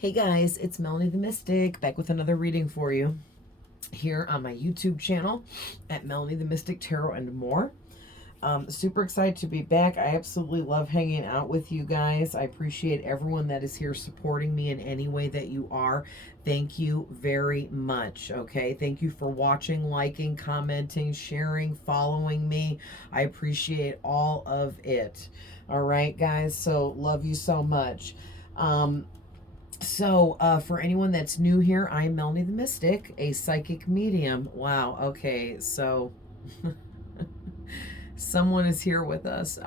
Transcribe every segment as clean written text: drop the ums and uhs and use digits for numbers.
Hey guys, it's Melanie the Mystic back with another reading for you here on my YouTube channel at Melanie the Mystic Tarot and more. Super excited to be back. I absolutely love hanging out with you guys. I appreciate everyone that is here supporting me in any way that you are. Thank you very much. Okay, thank you for watching, liking, commenting, sharing, following me. I appreciate all of it. All right, guys, so love you so much. For anyone that's new here, I'm Melanie the Mystic, a psychic medium. Wow, okay, so someone is here with us.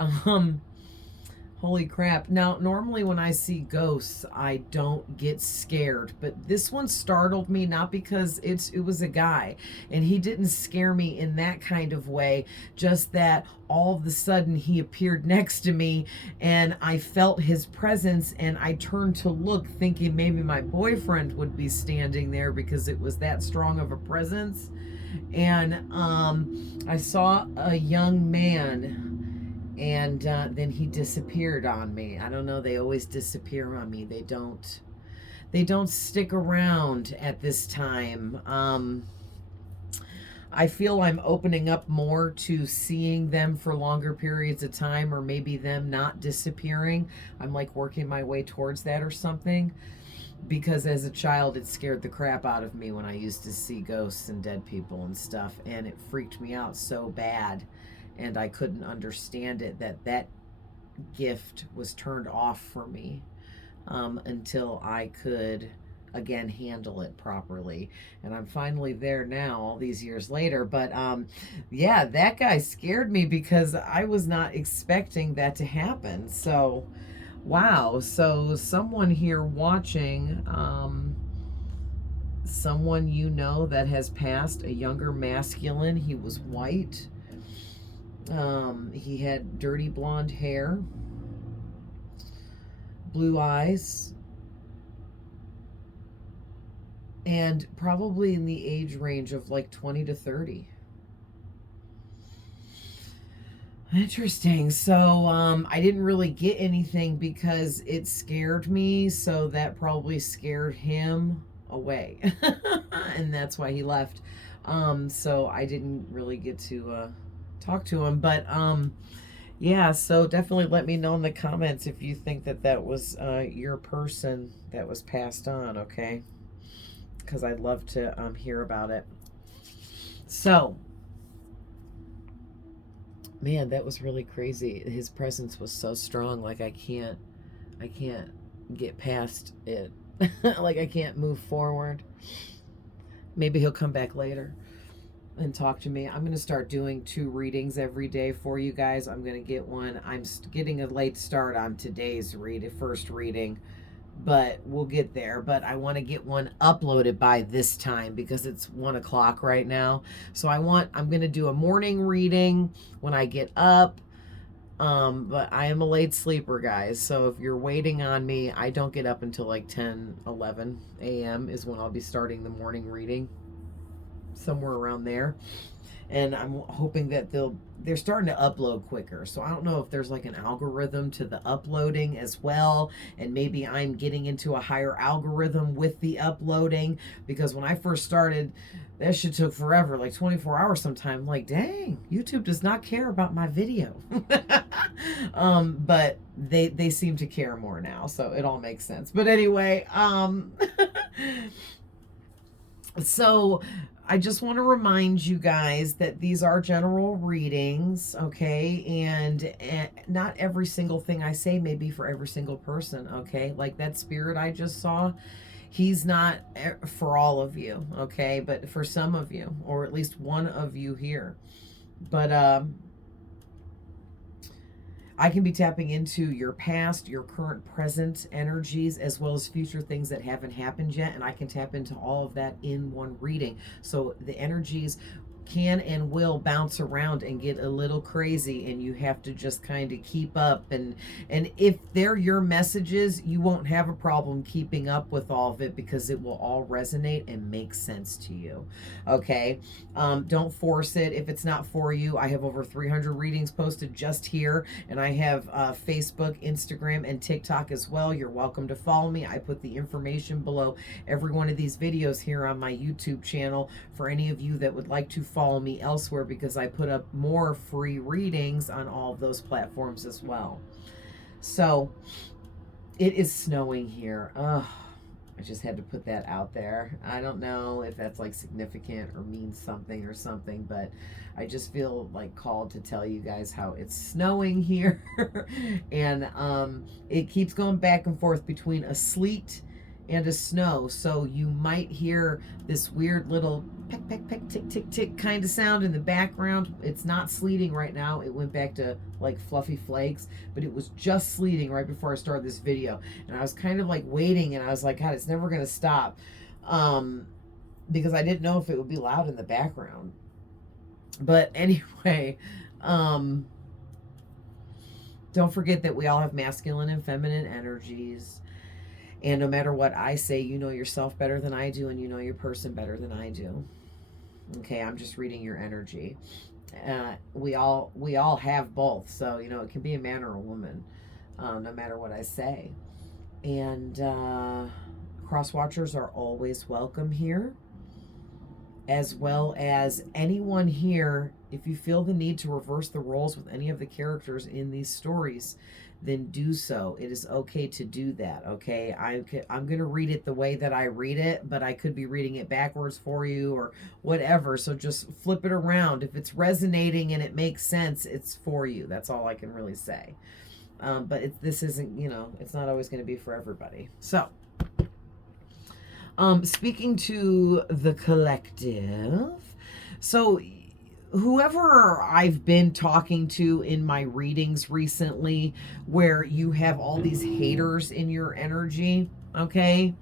Holy crap. Now, normally when I see ghosts, I don't get scared, but this one startled me, not because it was a guy, and he didn't scare me in that kind of way, just that all of a sudden he appeared next to me and I felt his presence, and I turned to look thinking maybe my boyfriend would be standing there because it was that strong of a presence. And I saw a young man, and then he disappeared on me. I don't know, they always disappear on me. They don't stick around at this time. I feel I'm opening up more to seeing them for longer periods of time, or maybe them not disappearing. I'm like working my way towards that or something, because as a child it scared the crap out of me when I used to see ghosts and dead people and stuff, and it freaked me out so bad, and I couldn't understand it, that gift was turned off for me, until I could again handle it properly, and I'm finally there now all these years later. But yeah, that guy scared me because I was not expecting that to happen. So wow, so someone here watching, someone you know that has passed, a younger masculine. He was white. He had dirty blonde hair, blue eyes, and probably in the age range of like 20 to 30. Interesting. So I didn't really get anything because it scared me, so that probably scared him away. And that's why he left. So I didn't really get to talk to him. But yeah, so definitely let me know in the comments if you think that that was your person that was passed on, okay? Because I'd love to hear about it. So, man, that was really crazy. His presence was so strong, like I can't get past it. Like I can't move forward. Maybe he'll come back later and talk to me. I'm going to start doing 2 readings every day for you guys. I'm going to get one. I'm getting a late start on today's first reading, but we'll get there. But I want to get one uploaded by this time because it's 1 o'clock right now. So I'm going to do a morning reading when I get up. But I am a late sleeper, guys. So if you're waiting on me, I don't get up until like 10, 11 a.m. is when I'll be starting the morning reading, somewhere around there. And I'm hoping that they're starting to upload quicker. So I don't know if there's like an algorithm to the uploading as well, and maybe I'm getting into a higher algorithm with the uploading, because when I first started, that shit took forever, like 24 hours sometime. Like, dang, YouTube does not care about my video. But they seem to care more now, so it all makes sense. But anyway, so I just want to remind you guys that these are general readings, okay? And not every single thing I say may be for every single person, okay? Like that spirit I just saw, he's not for all of you, okay? But for some of you, or at least one of you here. But I can be tapping into your past, your current, present energies, as well as future things that haven't happened yet. And I can tap into all of that in one reading. So the energies can and will bounce around and get a little crazy, and you have to just kind of keep up. And if they're your messages, you won't have a problem keeping up with all of it, because it will all resonate and make sense to you. Okay. Don't force it if it's not for you. I have over 300 readings posted just here, and I have Facebook, Instagram, and TikTok as well. You're welcome to follow me. I put the information below every one of these videos here on my YouTube channel for any of you that would like to follow me elsewhere, because I put up more free readings on all of those platforms as well. So it is snowing here. Ugh. I just had to put that out there. I don't know if that's like significant or means something or something, but I just feel like called to tell you guys how it's snowing here. And it keeps going back and forth between a sleet and a snow. So you might hear this weird little peck, peck, peck, tick, tick, tick kind of sound in the background. It's not sleeting right now. It went back to like fluffy flakes, but it was just sleeting right before I started this video. And I was kind of like waiting, and I was like, God, it's never going to stop. Because I didn't know if it would be loud in the background. But anyway, don't forget that we all have masculine and feminine energies. And no matter what I say, you know yourself better than I do, and you know your person better than I do. Okay, I'm just reading your energy. We all have both, so you know it can be a man or a woman, no matter what I say. And cross watchers are always welcome here, as well as anyone here. If you feel the need to reverse the roles with any of the characters in these stories, then do so. It is okay to do that, okay? I'm going to read it the way that I read it, but I could be reading it backwards for you or whatever. So just flip it around. If it's resonating and it makes sense, it's for you. That's all I can really say. But this isn't, you know, it's not always going to be for everybody. So, speaking to the collective, so whoever I've been talking to in my readings recently, where you have all these haters in your energy, okay,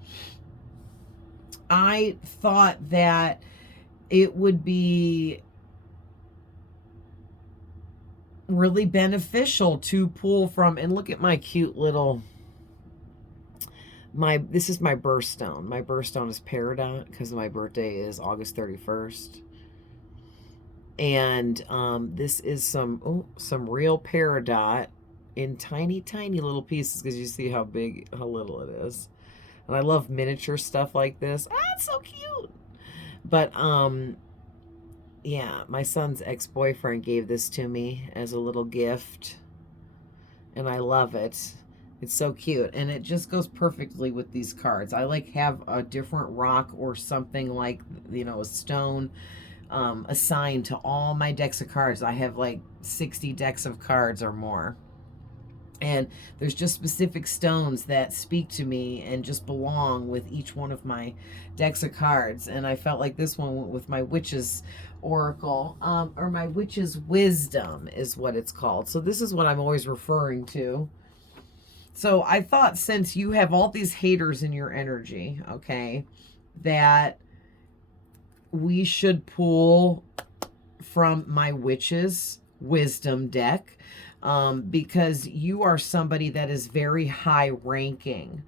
I thought that it would be really beneficial to pull from, and look at my cute little, this is my birthstone. My birthstone is Peridot, because my birthday is August 31st. And this is some real Peridot in tiny, tiny little pieces, because you see how little it is. And I love miniature stuff like this. Ah, it's so cute. But yeah, my son's ex-boyfriend gave this to me as a little gift, and I love it. It's so cute, and it just goes perfectly with these cards. I like have a different rock or something, like, you know, a stone assigned to all my decks of cards. I have like 60 decks of cards or more, and there's just specific stones that speak to me and just belong with each one of my decks of cards. And I felt like this one went with my witch's oracle, or my witch's wisdom is what it's called. So this is what I'm always referring to. So I thought, since you have all these haters in your energy, okay, that we should pull from my witch's wisdom deck, because you are somebody that is very high ranking,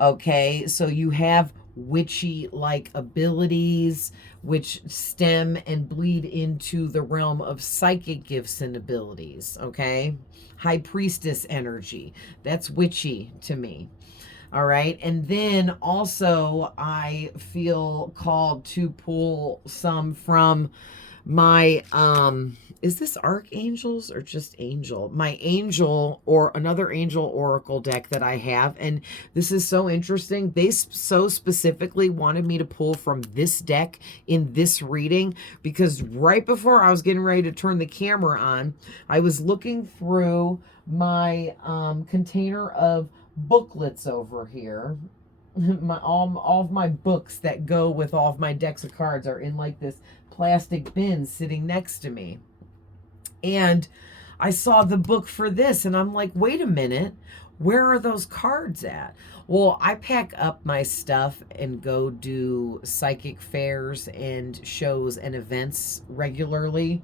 okay? So you have witchy-like abilities, which stem and bleed into the realm of psychic gifts and abilities, okay? High priestess energy, that's witchy to me. All right. And then also I feel called to pull some from my, is this archangels or just angel? My angel, or another angel oracle deck that I have. And this is so interesting. They so specifically wanted me to pull from this deck in this reading, because right before I was getting ready to turn the camera on, I was looking through my container of booklets over here. All of my books that go with all of my decks of cards are in like this plastic bin sitting next to me. And I saw the book for this, and I'm like, wait a minute, Where are those cards at? Well, I pack up my stuff and go do psychic fairs and shows and events regularly.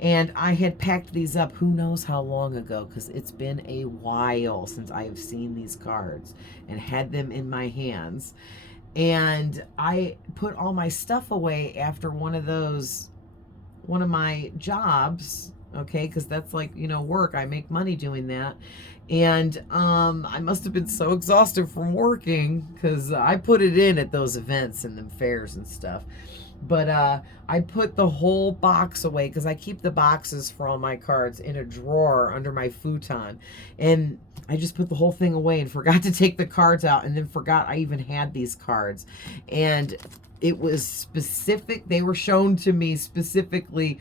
And I had packed these up who knows how long ago, because it's been a while since I have seen these cards and had them in my hands. And I put all my stuff away after one of my jobs, okay, because that's like, work. I make money doing that. And I must have been so exhausted from working, because I put it in at those events and them fairs and stuff. But I put the whole box away, because I keep the boxes for all my cards in a drawer under my futon. And I just put the whole thing away and forgot to take the cards out, and then forgot I even had these cards. And it was specific. They were shown to me specifically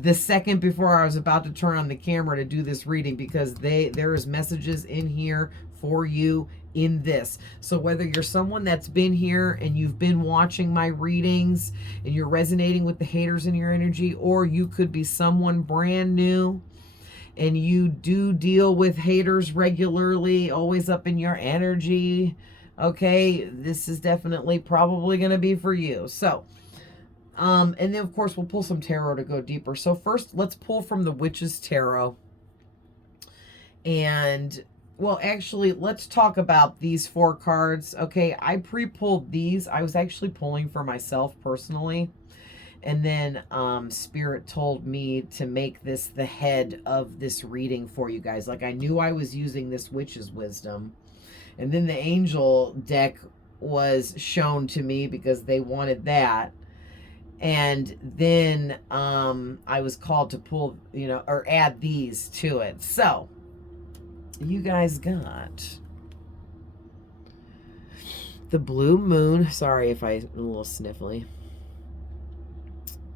the second before I was about to turn on the camera to do this reading, because there is messages in here for you in this. So whether you're someone that's been here and you've been watching my readings and you're resonating with the haters in your energy, or you could be someone brand new and you do deal with haters regularly, always up in your energy, okay, this is definitely probably going to be for you. So and then of course we'll pull some tarot to go deeper. So first, let's pull from the Witch's Tarot. And well, actually, let's talk about these 4 cards. Okay, I pre-pulled these. I was actually pulling for myself personally. And then Spirit told me to make this the head of this reading for you guys. Like, I knew I was using this Witch's Wisdom. And then the Angel deck was shown to me because they wanted that. And then I was called to pull, or add these to it. So you guys got the Blue Moon. Sorry if I'm a little sniffly.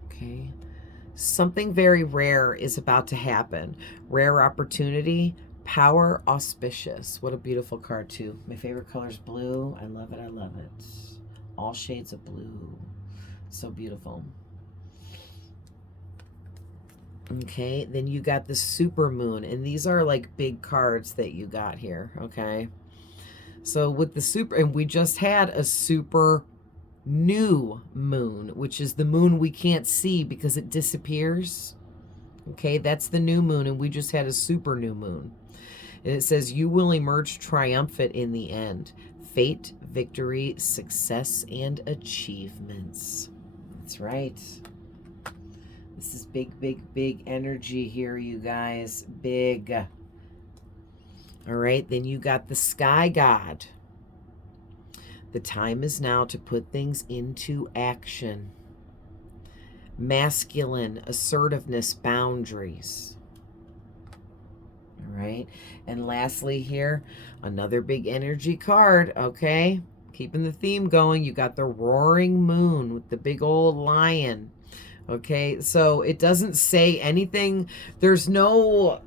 Okay. Something very rare is about to happen. Rare opportunity, power, auspicious. What a beautiful card too. My favorite color is blue. I love it. I love it. All shades of blue. So beautiful. Okay, then you got the super moon, and these are like big cards that you got here. Okay, so with the super, and we just had a super new moon, which is the moon we can't see because it disappears. Okay, that's the new moon, and we just had a super new moon. And it says you will emerge triumphant in the end. Fate, victory, success, and achievements. That's right. This is big, big, big energy here, you guys. Big. All right, then you got the Sky God. The time is now to put things into action. Masculine, assertiveness, boundaries. All right, and lastly here, another big energy card, okay? Keeping the theme going, you got the Roaring Moon with the big old lion. Okay, so it doesn't say anything. There's no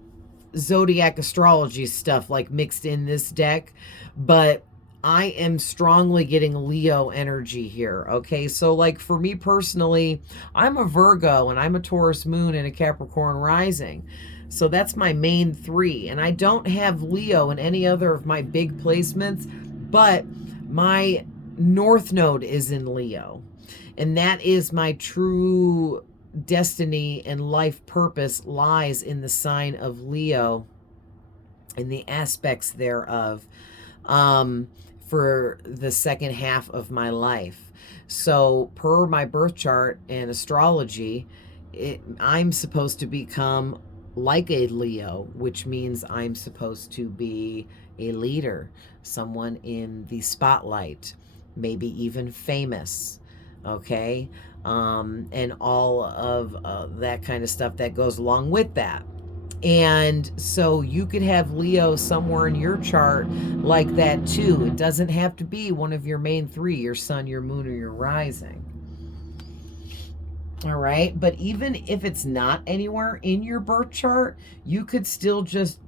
zodiac astrology stuff like mixed in this deck, but I am strongly getting Leo energy here. Okay, so like for me personally, I'm a Virgo and I'm a Taurus moon and a Capricorn rising. So that's my main 3. And I don't have Leo in any other of my big placements, but my North Node is in Leo. And that is my true destiny and life purpose lies in the sign of Leo and the aspects thereof for the second half of my life. So per my birth chart and astrology, I'm supposed to become like a Leo, which means I'm supposed to be a leader, someone in the spotlight, maybe even famous. Okay, and all of that kind of stuff that goes along with that. And so you could have Leo somewhere in your chart like that too. It doesn't have to be one of your main 3, your sun, your moon, or your rising. All right, but even if it's not anywhere in your birth chart, you could still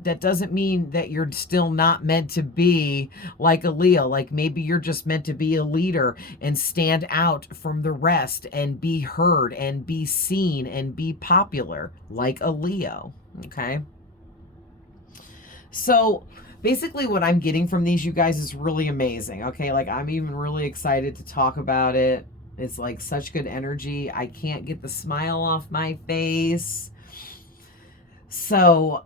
that doesn't mean that you're still not meant to be like a Leo. Like maybe you're just meant to be a leader and stand out from the rest and be heard and be seen and be popular like a Leo. Okay. So basically what I'm getting from these, you guys, is really amazing. Okay, like I'm even really excited to talk about it. It's like such good energy. I can't get the smile off my face. So,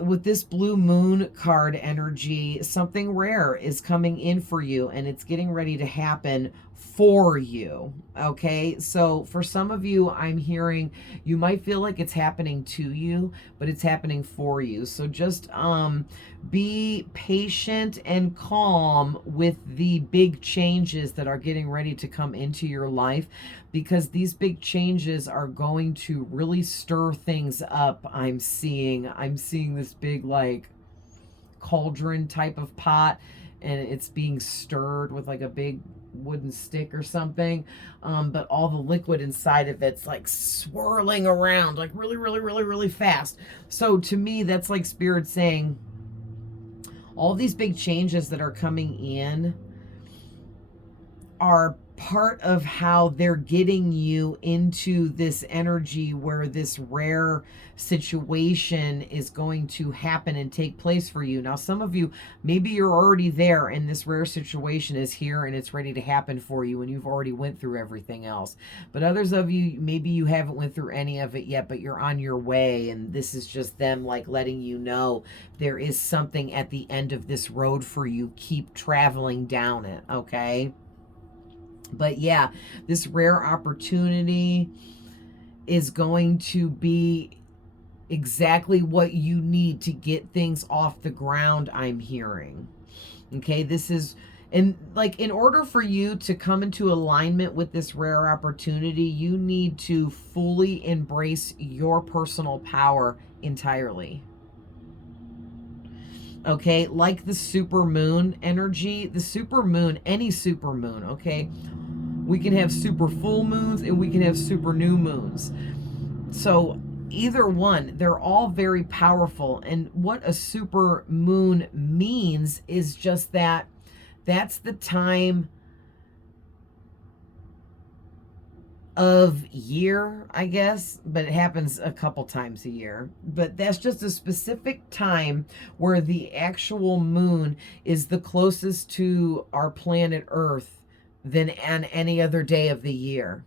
with this blue moon card energy, something rare is coming in for you and it's getting ready to happen for you. Okay. So for some of you, I'm hearing you might feel like it's happening to you, but it's happening for you. So just, be patient and calm with the big changes that are getting ready to come into your life, because these big changes are going to really stir things up. I'm seeing this big like cauldron type of pot, and it's being stirred with like a big wooden stick or something, but all the liquid inside of it's like swirling around like really really really really fast. So to me, that's like spirit saying all these big changes that are coming in are part of how they're getting you into this energy where this rare situation is going to happen and take place for you. Now, some of you, maybe you're already there and this rare situation is here and it's ready to happen for you and you've already went through everything else. But others of you, maybe you haven't went through any of it yet, but you're on your way, and this is just them like letting you know there is something at the end of this road for you. Keep traveling down it, okay? But yeah, this rare opportunity is going to be exactly what you need to get things off the ground, I'm hearing. Okay, this is, and like in order for you to come into alignment with this rare opportunity, you need to fully embrace your personal power entirely. Okay, like the super moon energy, the super moon, any super moon, okay? We can have super full moons and we can have super new moons. So either one, they're all very powerful. And what a super moon means is just that that's the time of year, I guess, but it happens a couple times a year. But that's just a specific time where the actual moon is the closest to our planet Earth than on any other day of the year.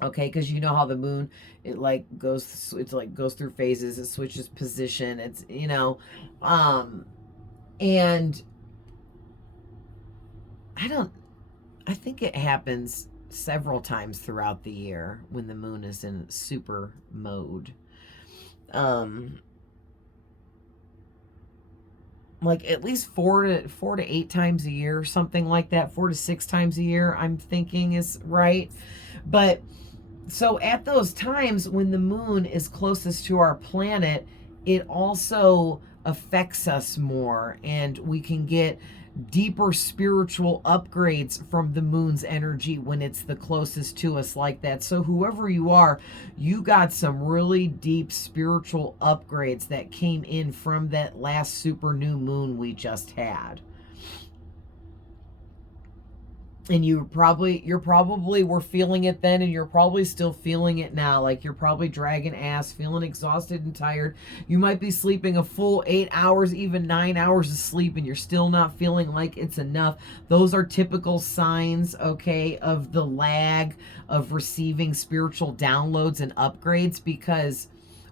Okay, because you know how the moon, it like goes, it's like goes through phases, it switches position, it's, you know, and I think it happens several times throughout the year when the moon is in super mode. Um, like at least four to eight times a year, something like that. 4 to 6 times a year, I'm thinking is right. But so at those times when the moon is closest to our planet, it also affects us more, and we can get deeper spiritual upgrades from the moon's energy when it's the closest to us like that. So whoever you are, you got some really deep spiritual upgrades that came in from that last super new moon we just had. And you're probably were feeling it then, and you're probably still feeling it now. Like you're probably dragging ass, feeling exhausted and tired. You might be sleeping a full 8 hours, even 9 hours of sleep, and you're still not feeling like it's enough. Those are typical signs, okay, of the lag of receiving spiritual downloads and upgrades, because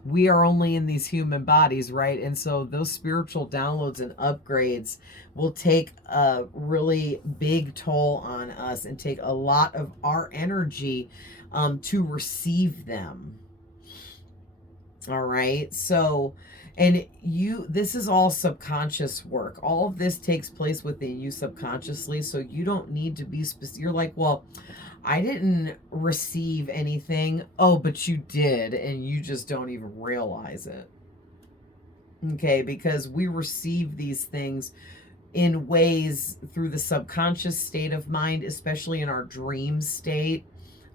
we are only in these human bodies, right? And so those spiritual downloads and upgrades will take a really big toll on us and take a lot of our energy to receive them. All right. So, and this is all subconscious work. All of this takes place within you subconsciously. So you don't need to be specific. You're like, well, I didn't receive anything. Oh, but you did, and you just don't even realize it. Okay, because we receive these things in ways through the subconscious state of mind, especially in our dream state.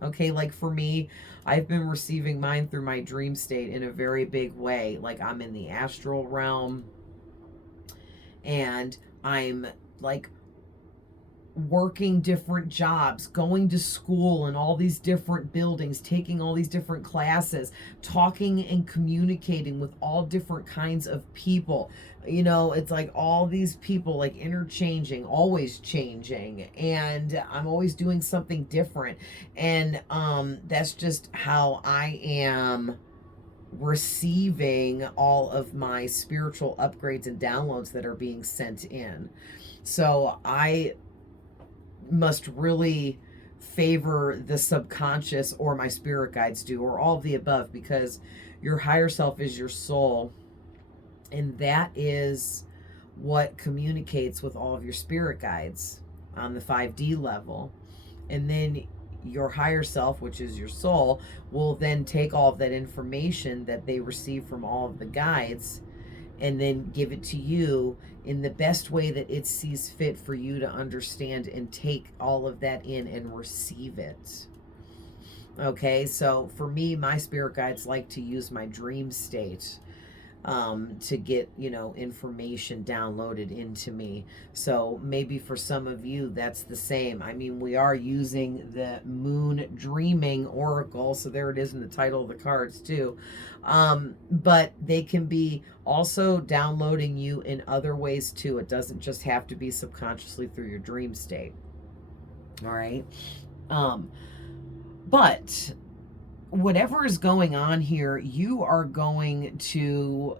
Okay, like for me, I've been receiving mine through my dream state in a very big way. Like I'm in the astral realm, and I'm like working different jobs, going to school in all these different buildings, taking all these different classes, talking and communicating with all different kinds of people. You know, it's like all these people like interchanging, always changing, and I'm always doing something different. And that's just how I am receiving all of my spiritual upgrades and downloads that are being sent in. So I must really favor the subconscious, or my spirit guides do, or all of the above, because your higher self is your soul, and that is what communicates with all of your spirit guides on the 5D level. And then your higher self, which is your soul, will then take all of that information that they receive from all of the guides and then give it to you in the best way that it sees fit for you to understand and take all of that in and receive it. Okay, so for me, my spirit guides like to use my dream state to get, you know, information downloaded into me. So maybe for some of you, that's the same. I mean, we are using the Moon Dreaming Oracle, so there it is in the title of the cards too. But they can be also downloading you in other ways too. It doesn't just have to be subconsciously through your dream state. All right. But whatever is going on here, you are going to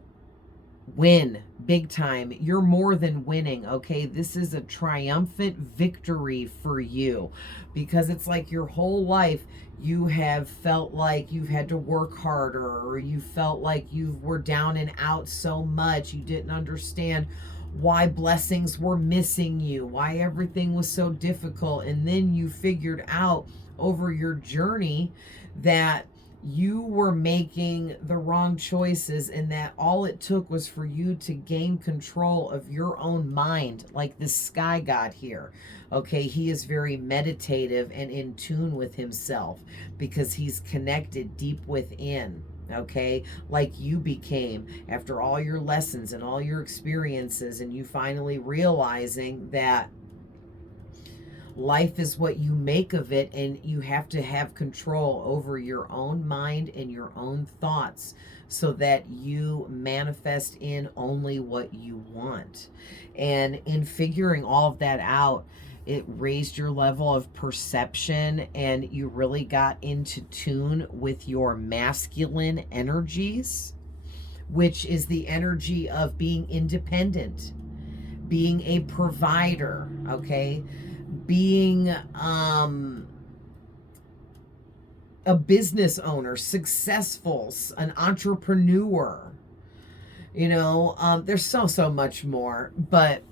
win big time. You're more than winning, okay? This is a triumphant victory for you, because it's like your whole life you have felt like you've had to work harder, or you felt like you were down and out so much you didn't understand why blessings were missing you, why everything was so difficult. And then you figured out over your journey that you were making the wrong choices, and that all it took was for you to gain control of your own mind, like the sky god here. Okay, he is very meditative and in tune with himself because he's connected deep within. Okay, like you became after all your lessons and all your experiences, and you finally realizing that life is what you make of it, and you have to have control over your own mind and your own thoughts so that you manifest in only what you want. And in figuring all of that out, it raised your level of perception, and you really got into tune with your masculine energies, which is the energy of being independent, being a provider, okay? Being a business owner, successful, an entrepreneur. You know, there's so much more, but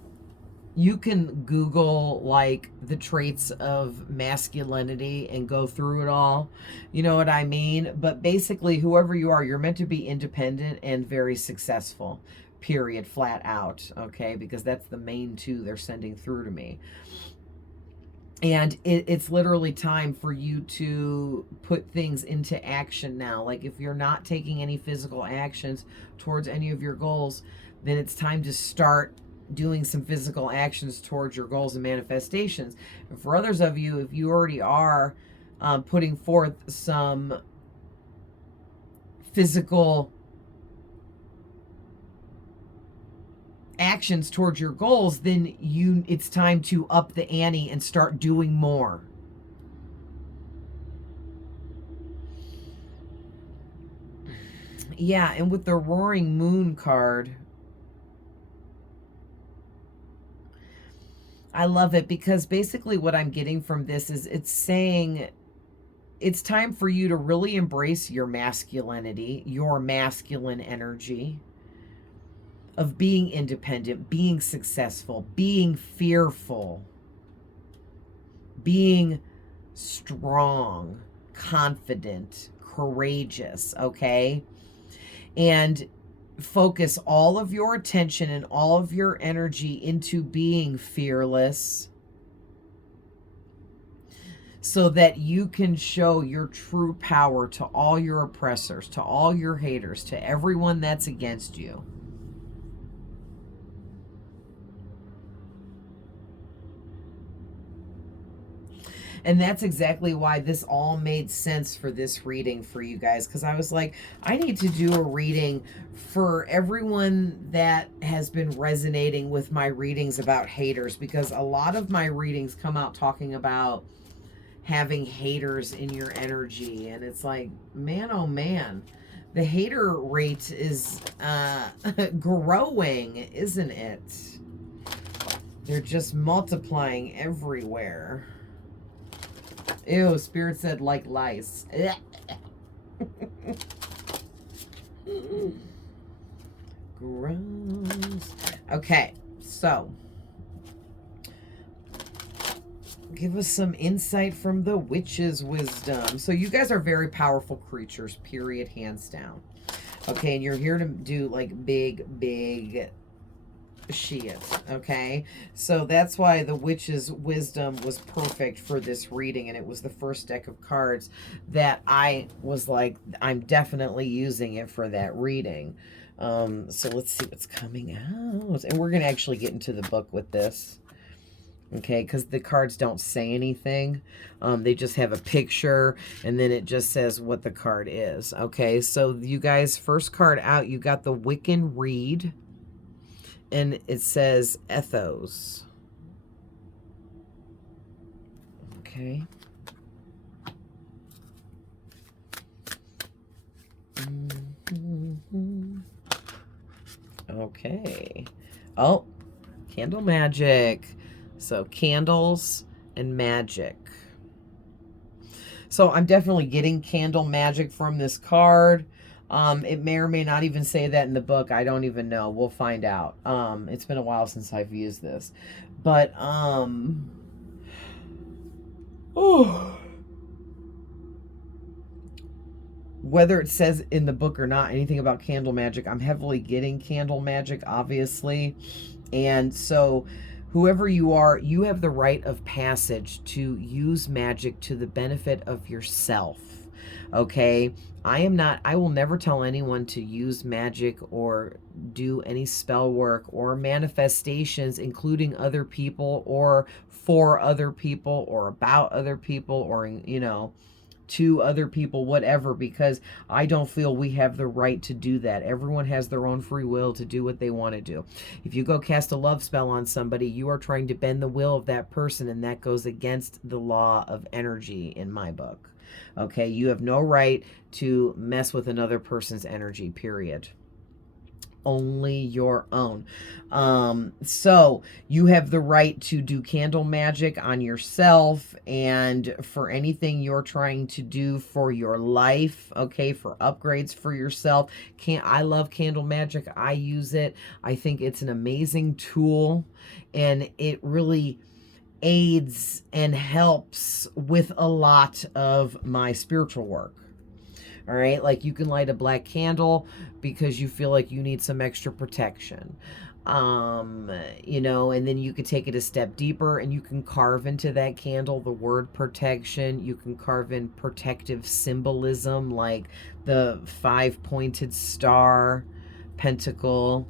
you can Google like the traits of masculinity and go through it all. You know what I mean? But basically, whoever you are, you're meant to be independent and very successful, period, flat out. Okay, because that's the main two they're sending through to me. And it's literally time for you to put things into action now. Like if you're not taking any physical actions towards any of your goals, then it's time to start doing some physical actions towards your goals and manifestations. And for others of you, if you already are putting forth some physical actions towards your goals, then it's time to up the ante and start doing more. Yeah, and with the Roaring Moon card, I love it because basically what I'm getting from this is it's saying it's time for you to really embrace your masculinity, your masculine energy of being independent, being successful, being fearful, being strong, confident, courageous, okay? And focus all of your attention and all of your energy into being fearless so that you can show your true power to all your oppressors, to all your haters, to everyone that's against you. And that's exactly why this all made sense for this reading for you guys. Because I was like, I need to do a reading for everyone that has been resonating with my readings about haters. Because a lot of my readings come out talking about having haters in your energy. And it's like, man, oh man. The hater rate is growing, isn't it? They're just multiplying everywhere. Ew, Spirit said like lice. Gross. Okay, so give us some insight from the witch's wisdom. So you guys are very powerful creatures, period, hands down. Okay, and you're here to do like big shit, okay? So that's why the witch's wisdom was perfect for this reading, and it was the first deck of cards that I was like, I'm definitely using it for that reading. So let's see what's coming out. And we're going to actually get into the book with this. Okay, because the cards don't say anything. They just have a picture, and then it just says what the card is. Okay, so you guys, first card out, you got the Wiccan Reed, and it says Ethos. Okay. Okay. Oh, candle magic. So candles and magic. So I'm definitely getting candle magic from this card. It may or may not even say that in the book. I don't even know. We'll find out. It's been a while since I've used this. But, whether it says in the book or not anything about candle magic, I'm heavily getting candle magic, obviously. And so whoever you are, you have the rite of passage to use magic to the benefit of yourself. Okay? I will never tell anyone to use magic or do any spell work or manifestations, including other people or for other people or about other people or, you know, to other people, whatever, because I don't feel we have the right to do that. Everyone has their own free will to do what they want to do. If you go cast a love spell on somebody, you are trying to bend the will of that person, and that goes against the law of energy in my book. Okay, you have no right to mess with another person's energy, period. Only your own. So you have the right to do candle magic on yourself and for anything you're trying to do for your life, okay, for upgrades for yourself. I love candle magic. I use it. I think it's an amazing tool, and it really aids and helps with a lot of my spiritual work. All right, like you can light a black candle because you feel like you need some extra protection. You know, and then you could take it a step deeper and you can carve into that candle the word protection. You can carve in protective symbolism like the 5-pointed star, pentacle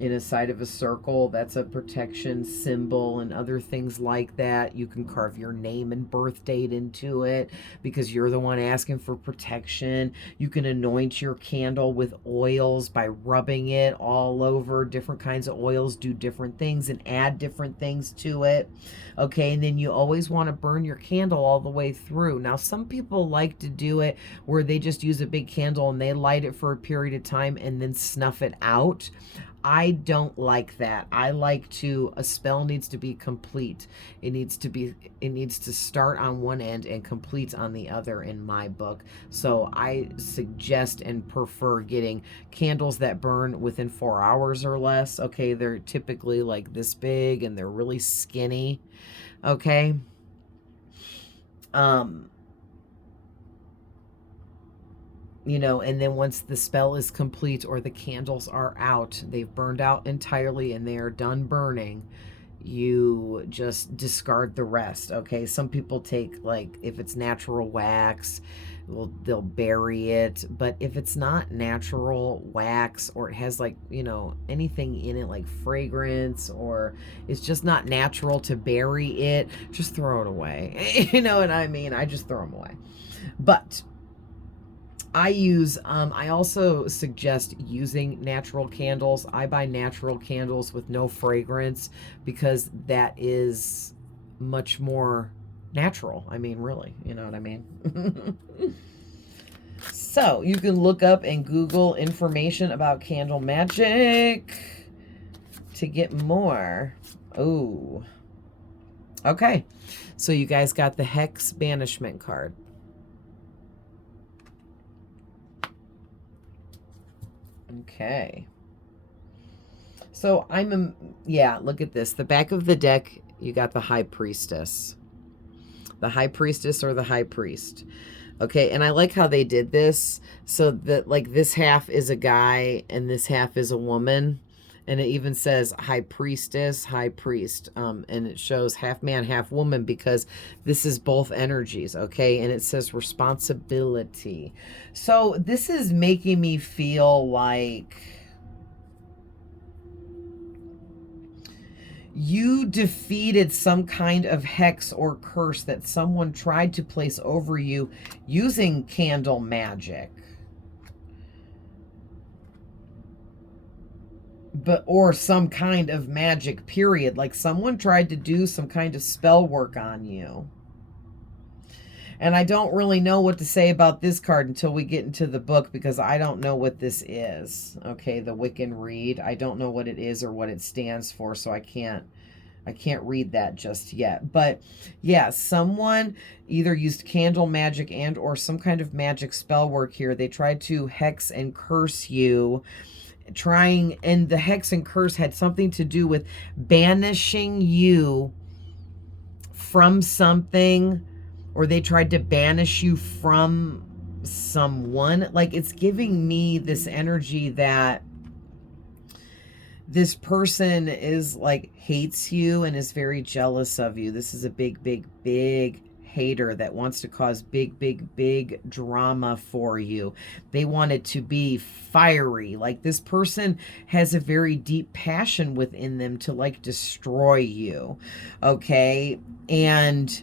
in a side of a circle. That's a protection symbol, and other things like that. You can carve your name and birth date into it because you're the one asking for protection. You can anoint your candle with oils by rubbing it all over. Different kinds of oils do different things and add different things to it. Okay, and then you always want to burn your candle all the way through. Now, some people like to do it where they just use a big candle and they light it for a period of time and then snuff it out. I don't like that. I like to, a spell needs to be complete. It needs to start on one end and complete on the other in my book. So I suggest and prefer getting candles that burn within 4 hours or less. Okay, they're typically like this big and they're really skinny. Okay. You know, and then once the spell is complete or the candles are out, they've burned out entirely and they are done burning, you just discard the rest. Okay, some people take, like, if it's natural wax, they'll bury it. But if it's not natural wax, or it has like, you know, anything in it like fragrance, or it's just not natural to bury it, just throw it away. You know what I mean? I just throw them away. But I also suggest using natural candles. I buy natural candles with no fragrance because that is much more natural. I mean, really, you know what I mean? So you can look up and Google information about candle magic to get more. Oh, okay. So you guys got the Hex Banishment card. Okay. So yeah, look at this. The back of the deck, you got the High Priestess. The High Priestess or the High Priest. Okay, and I like how they did this. So that, like, this half is a guy and this half is a woman. And it even says High Priestess, High Priest. And it shows half man, half woman, because this is both energies, okay? And it says responsibility. So this is making me feel like you defeated some kind of hex or curse that someone tried to place over you using candle magic. Or some kind of magic, period. Like someone tried to do some kind of spell work on you. And I don't really know what to say about this card until we get into the book, because I don't know what this is. Okay, the Wiccan Rede. I don't know what it is or what it stands for, so I can't read that just yet. But yeah, someone either used candle magic and or some kind of magic spell work here. They tried to hex and curse you, and the hex and curse had something to do with banishing you from something, or they tried to banish you from someone. Like, it's giving me this energy that this person is like hates you and is very jealous of you. This is a big, big, big hater that wants to cause big, big, big drama for you. They want it to be fiery. Like, this person has a very deep passion within them to like destroy you. Okay. And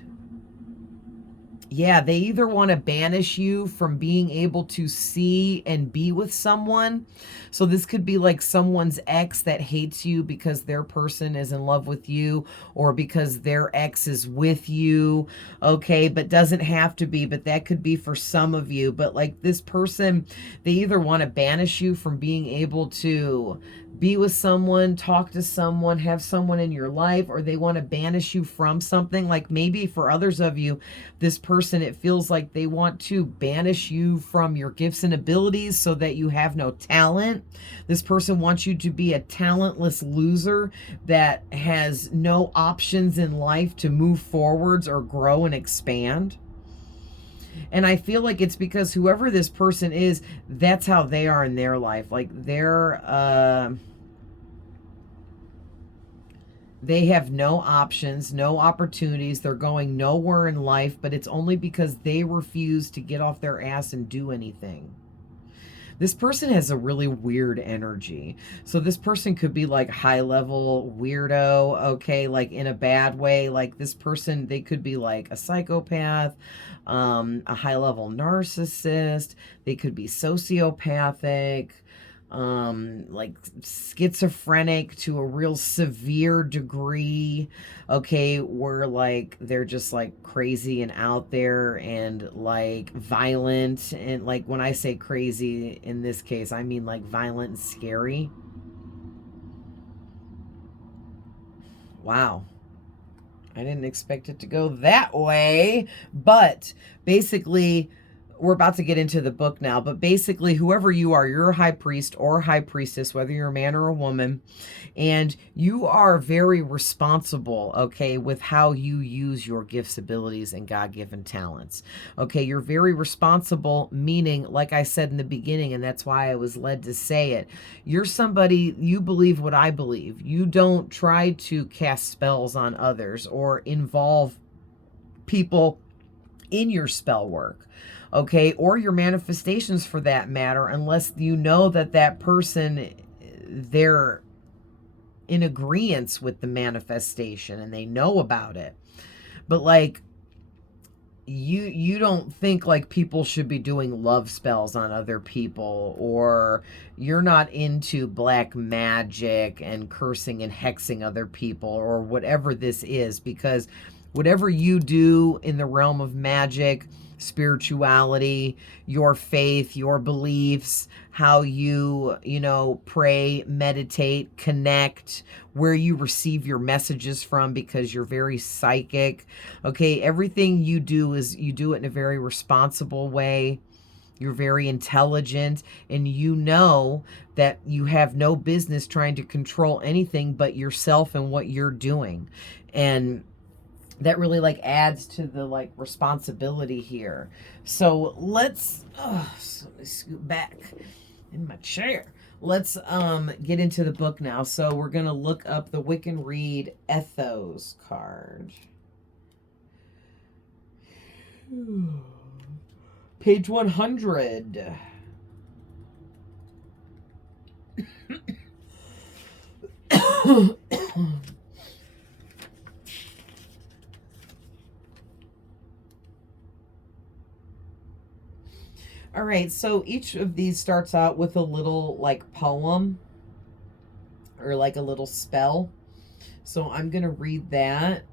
yeah, they either want to banish you from being able to see and be with someone. So this could be like someone's ex that hates you because their person is in love with you, or because their ex is with you. Okay, but doesn't have to be, but that could be for some of you. But like, this person, they either want to banish you from being able to be with someone, talk to someone, have someone in your life, or they want to banish you from something. Like, maybe for others of you, this person, it feels like they want to banish you from your gifts and abilities so that you have no talent. This person wants you to be a talentless loser that has no options in life to move forwards or grow and expand. And I feel like it's because whoever this person is, that's how they are in their life. Like, they have no options, no opportunities. They're going nowhere in life, but it's only because they refuse to get off their ass and do anything. This person has a really weird energy. So this person could be like high level weirdo, okay, like in a bad way. Like, this person, they could be like a psychopath, a high level narcissist. They could be sociopathic, like schizophrenic to a real severe degree. Okay, where like they're just like crazy and out there and like violent. And like, when I say crazy in this case, I mean like violent and scary. Wow, I didn't expect it to go that way. But basically, we're about to get into the book now, but basically, whoever you are, you're a high priest or high priestess, whether you're a man or a woman, and you are very responsible, okay, with how you use your gifts, abilities, and God-given talents. Okay, you're very responsible, meaning, like I said in the beginning, and that's why I was led to say it, you're somebody, you believe what I believe. You don't try to cast spells on others or involve people in your spell work. okay, or your manifestations for that matter, unless you know that that person, they're in agreement with the manifestation and they know about it. But like, you don't think like people should be doing love spells on other people, or you're not into black magic and cursing and hexing other people, or whatever this is, because whatever you do in the realm of magic, spirituality, your faith, your beliefs, how you know, pray, meditate, connect, where you receive your messages from, because you're very psychic. Okay, everything you do is you do it in a very responsible way. You're very intelligent, and you know that you have no business trying to control anything but yourself and what you're doing. And that really like adds to the like responsibility here. So let's so let me scoot back in my chair. Let's get into the book now. So we're gonna look up the Wiccan Rede Ethos card. Page 100. All right, so each of these starts out with a little like poem or like a little spell. So I'm going to read that.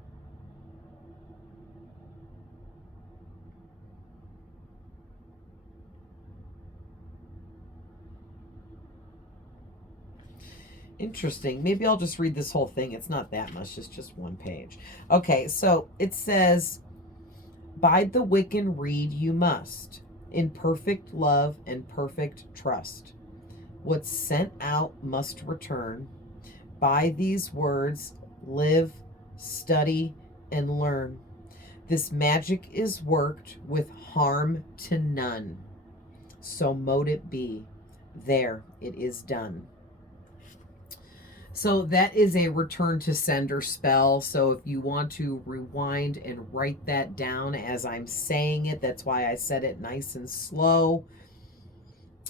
Interesting. Maybe I'll just read this whole thing. It's not that much. It's just one page. Okay, so it says, "Bide the Wiccan Rede you must, in perfect love and perfect trust. What's sent out must return. By these words, live, study, and learn. This magic is worked with harm to none. So mote it be. There, it is done." So that is a return to sender spell. So if you want to rewind and write that down as I'm saying it, that's why I said it nice and slow.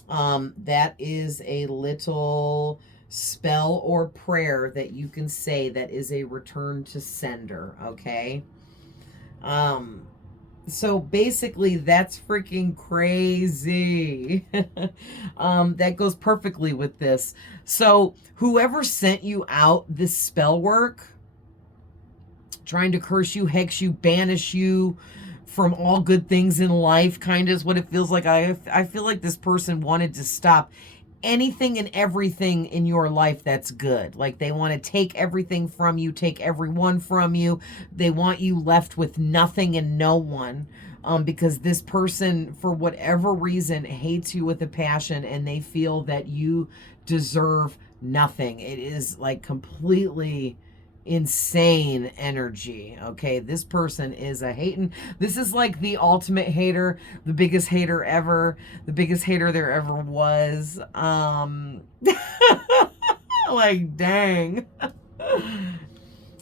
That is a little spell or prayer that you can say that is a return to sender, okay? So basically that's freaking crazy. That goes perfectly with this. So whoever sent you out this spell work, trying to curse you, hex you, banish you from all good things in life, kind of is what it feels like. I feel like this person wanted to stop anything and everything in your life that's good. Like they want to take everything from you, take everyone from you. They want you left with nothing and no one. Because this person, for whatever reason, hates you with a passion, and they feel that you deserve nothing. It is like completely insane energy. Okay, this person is a hating. This is like the ultimate hater, the biggest hater ever, the biggest hater there ever was. Like, dang.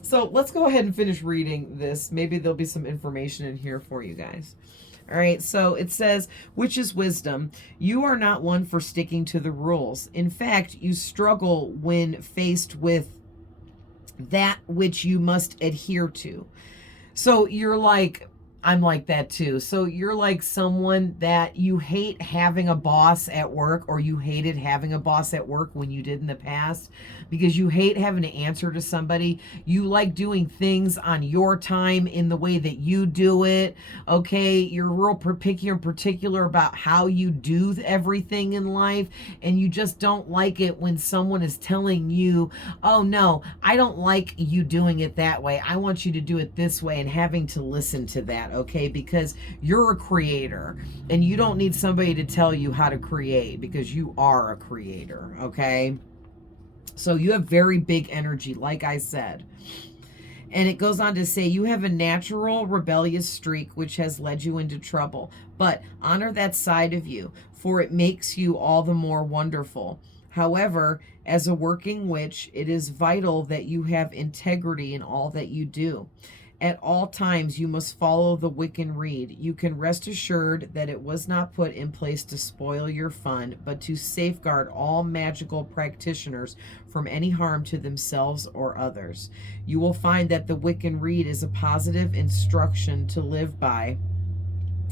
So let's go ahead and finish reading this. Maybe there'll be some information in here for you guys. All right, so it says, "Which is wisdom. You are not one for sticking to the rules. In fact, you struggle when faced with that which you must adhere to." So you're like, I'm like that too. So you're like someone that you hate having a boss at work, or you hated having a boss at work when you did in the past, because you hate having to answer to somebody. You like doing things on your time in the way that you do it. Okay, you're real picky and particular about how you do everything in life, and you just don't like it when someone is telling you, "Oh no, I don't like you doing it that way. I want you to do it this way," and having to listen to that. Okay, because you're a creator and you don't need somebody to tell you how to create, because you are a creator. Okay, so you have very big energy, like I said. And it goes on to say, "You have a natural rebellious streak which has led you into trouble, but honor that side of you, for it makes you all the more wonderful. However, as a working witch, it is vital that you have integrity in all that you do. At all times, you must follow the Wiccan Rede. You can rest assured that it was not put in place to spoil your fun, but to safeguard all magical practitioners from any harm to themselves or others. You will find that the Wiccan Rede is a positive instruction to live by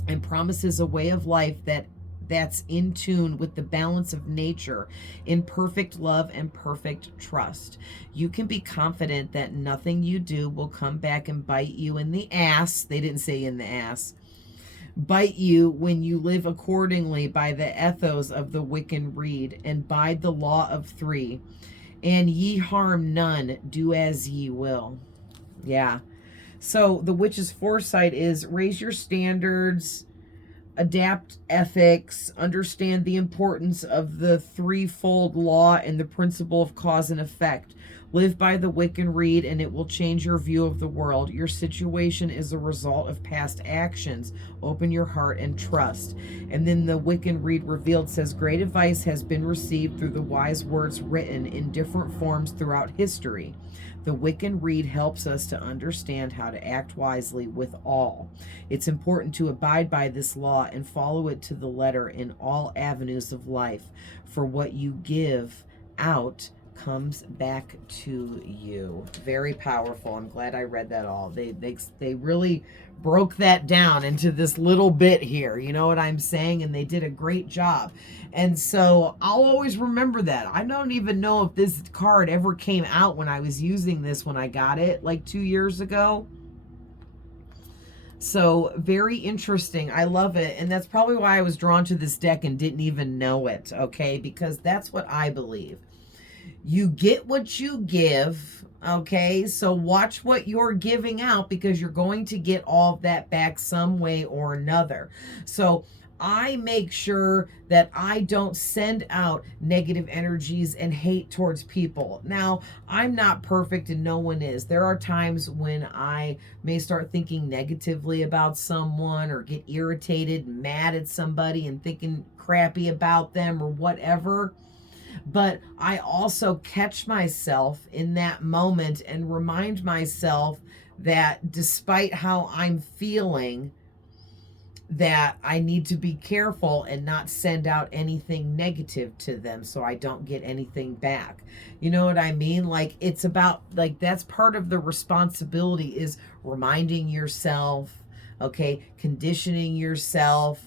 and promises a way of life that's in tune with the balance of nature, in perfect love and perfect trust. You can be confident that nothing you do will come back and bite you in the ass. They didn't say in the ass. Bite you when you live accordingly by the ethos of the Wiccan Rede and by the law of three. And ye harm none, do as ye will. Yeah. So the witch's foresight is raise your standards, adapt ethics, understand the importance of the threefold law and the principle of cause and effect. Live by the Wiccan Rede and it will change your view of the world. Your situation is a result of past actions. Open your heart and trust. And then the Wiccan Rede revealed says, great advice has been received through the wise words written in different forms throughout history. The Wiccan Rede helps us to understand how to act wisely with all. It's important to abide by this law and follow it to the letter in all avenues of life. For what you give out comes back to you. Very powerful. I'm glad I read that all. They really broke that down into this little bit here. You know what I'm saying? And they did a great job. And so I'll always remember that. I don't even know if this card ever came out when I was using this when I got it like 2 years ago. So very interesting. I love it. And that's probably why I was drawn to this deck and didn't even know it. Okay. Because that's what I believe. You get what you give, okay? So watch what you're giving out because you're going to get all of that back some way or another. So I make sure that I don't send out negative energies and hate towards people. Now, I'm not perfect and no one is. There are times when I may start thinking negatively about someone or get irritated, mad at somebody and thinking crappy about them or whatever. But I also catch myself in that moment and remind myself that despite how I'm feeling, that I need to be careful and not send out anything negative to them so I don't get anything back. You know what I mean? Like, it's about, like, that's part of the responsibility is reminding yourself, okay, conditioning yourself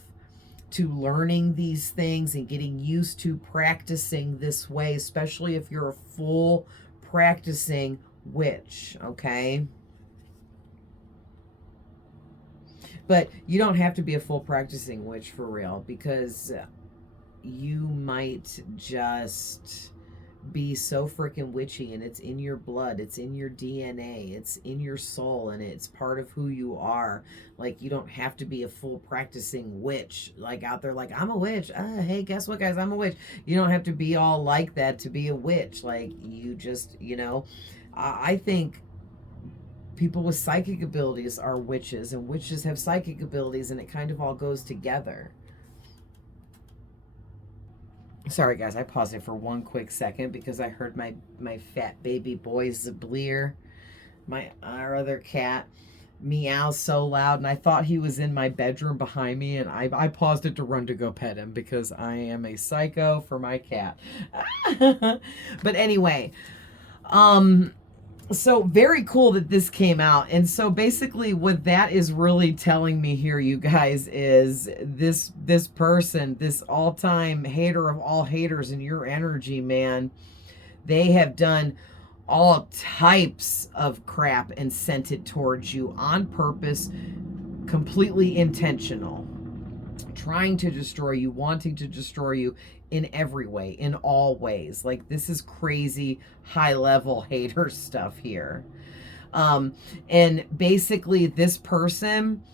to learning these things and getting used to practicing this way, especially if you're a full practicing witch, okay? But you don't have to be a full practicing witch for real, because you might just be so freaking witchy and it's in your blood, it's in your DNA, it's in your soul, and it's part of who you are. Like, you don't have to be a full practicing witch, like out there like, I'm a witch, hey, guess what, guys, I'm a witch. You don't have to be all like that to be a witch. Like, you just, you know, I think people with psychic abilities are witches, and witches have psychic abilities, and it kind of all goes together. Sorry, guys, I paused it for one quick second because I heard my fat baby boy Zablir, our other cat, meow so loud, and I thought he was in my bedroom behind me, and I paused it to run to go pet him because I am a psycho for my cat. But anyway, so very cool that this came out. And so basically what that is really telling me here, you guys, is this person, this all-time hater of all haters in your energy, man, they have done all types of crap and sent it towards you on purpose, completely intentional, trying to destroy you, wanting to destroy you in every way, in all ways. Like, this is crazy high level hater stuff here. And basically this person,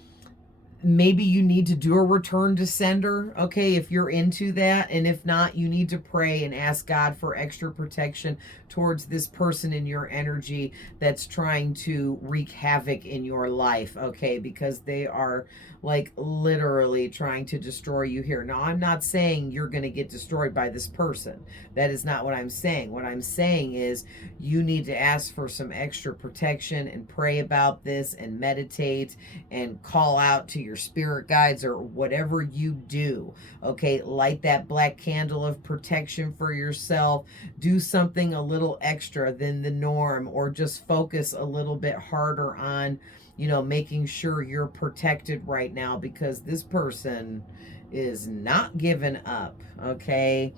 maybe you need to do a return to sender, okay, if you're into that. And if not, you need to pray and ask God for extra protection towards this person in your energy that's trying to wreak havoc in your life, okay? Because they are like literally trying to destroy you here. Now, I'm not saying you're going to get destroyed by this person. That is not what I'm saying. What I'm saying is you need to ask for some extra protection and pray about this and meditate and call out to your spirit guides or whatever you do. Okay, light that black candle of protection for yourself. Do something a little extra than the norm, or just focus a little bit harder on, you know, making sure you're protected right now, because this person is not giving up, okay?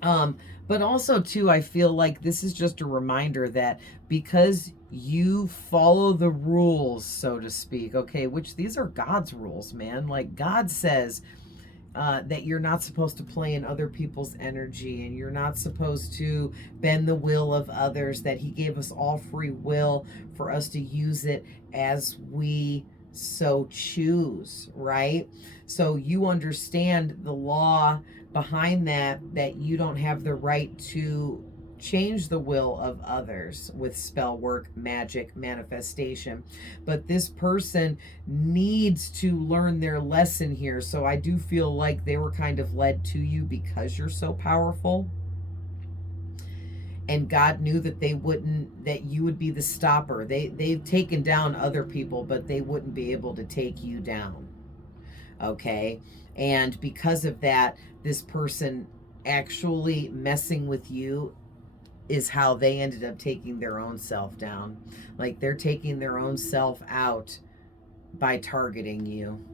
But also too, I feel like this is just a reminder that because you follow the rules, so to speak, okay, which these are God's rules, man. Like God says that you're not supposed to play in other people's energy, and you're not supposed to bend the will of others, that he gave us all free will for us to use it as we so choose, right? So you understand the law behind that, that you don't have the right to change the will of others with spell work, magic, manifestation. But this person needs to learn their lesson here. So I do feel like they were kind of led to you because you're so powerful. And God knew that that you would be the stopper. They've taken down other people, but they wouldn't be able to take you down. Okay? And because of that, this person actually messing with you is how they ended up taking their own self down. Like they're taking their own self out by targeting you,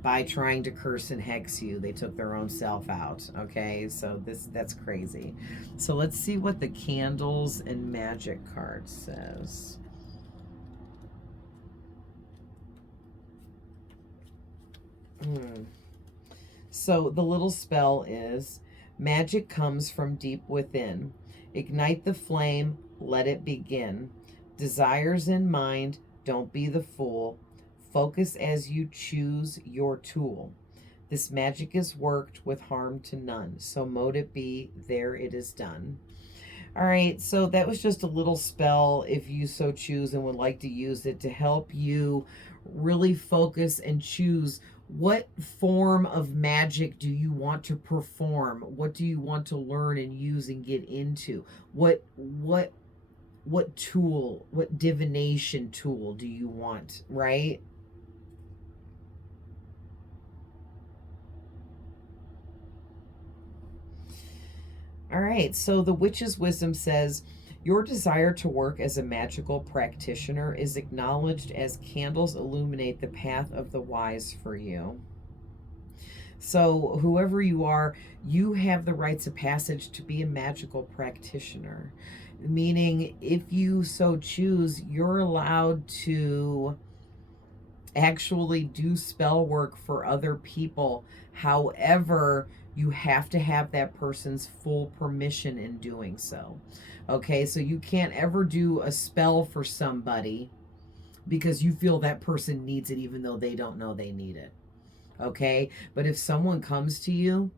by trying to curse and hex you. They took their own self out. Okay, so that's crazy. So let's see what the candles and magic card says. So the little spell is: magic comes from deep within. Ignite the flame, let it begin. Desires in mind, don't be the fool. Focus as you choose your tool. This magic is worked with harm to none. So mote it be, there it is done. All right, so that was just a little spell, if you so choose and would like to use it, to help you really focus and choose what form of magic do you want to perform? What do you want to learn and use and get into? What tool, what divination tool do you want, right? All right, so the Witch's Wisdom says, your desire to work as a magical practitioner is acknowledged as candles illuminate the path of the wise for you. So whoever you are, you have the rites of passage to be a magical practitioner. Meaning, if you so choose, you're allowed to actually do spell work for other people. However, you have to have that person's full permission in doing so. Okay, so you can't ever do a spell for somebody because you feel that person needs it even though they don't know they need it. Okay, but if someone comes to you,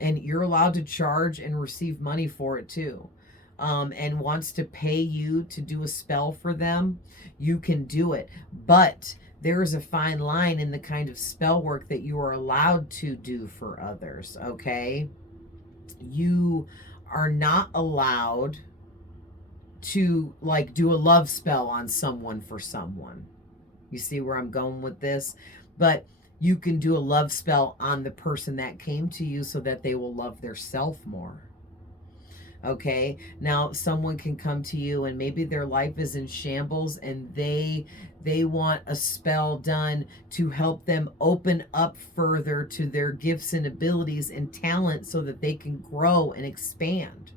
and you're allowed to charge and receive money for it too, and wants to pay you to do a spell for them, you can do it. But there is a fine line in the kind of spell work that you are allowed to do for others, okay? You are not allowed to like do a love spell on someone for someone. You see where I'm going with this? But you can do a love spell on the person that came to you so that they will love their self more. Okay, now someone can come to you and maybe their life is in shambles, and they want a spell done to help them open up further to their gifts and abilities and talent so that they can grow and expand.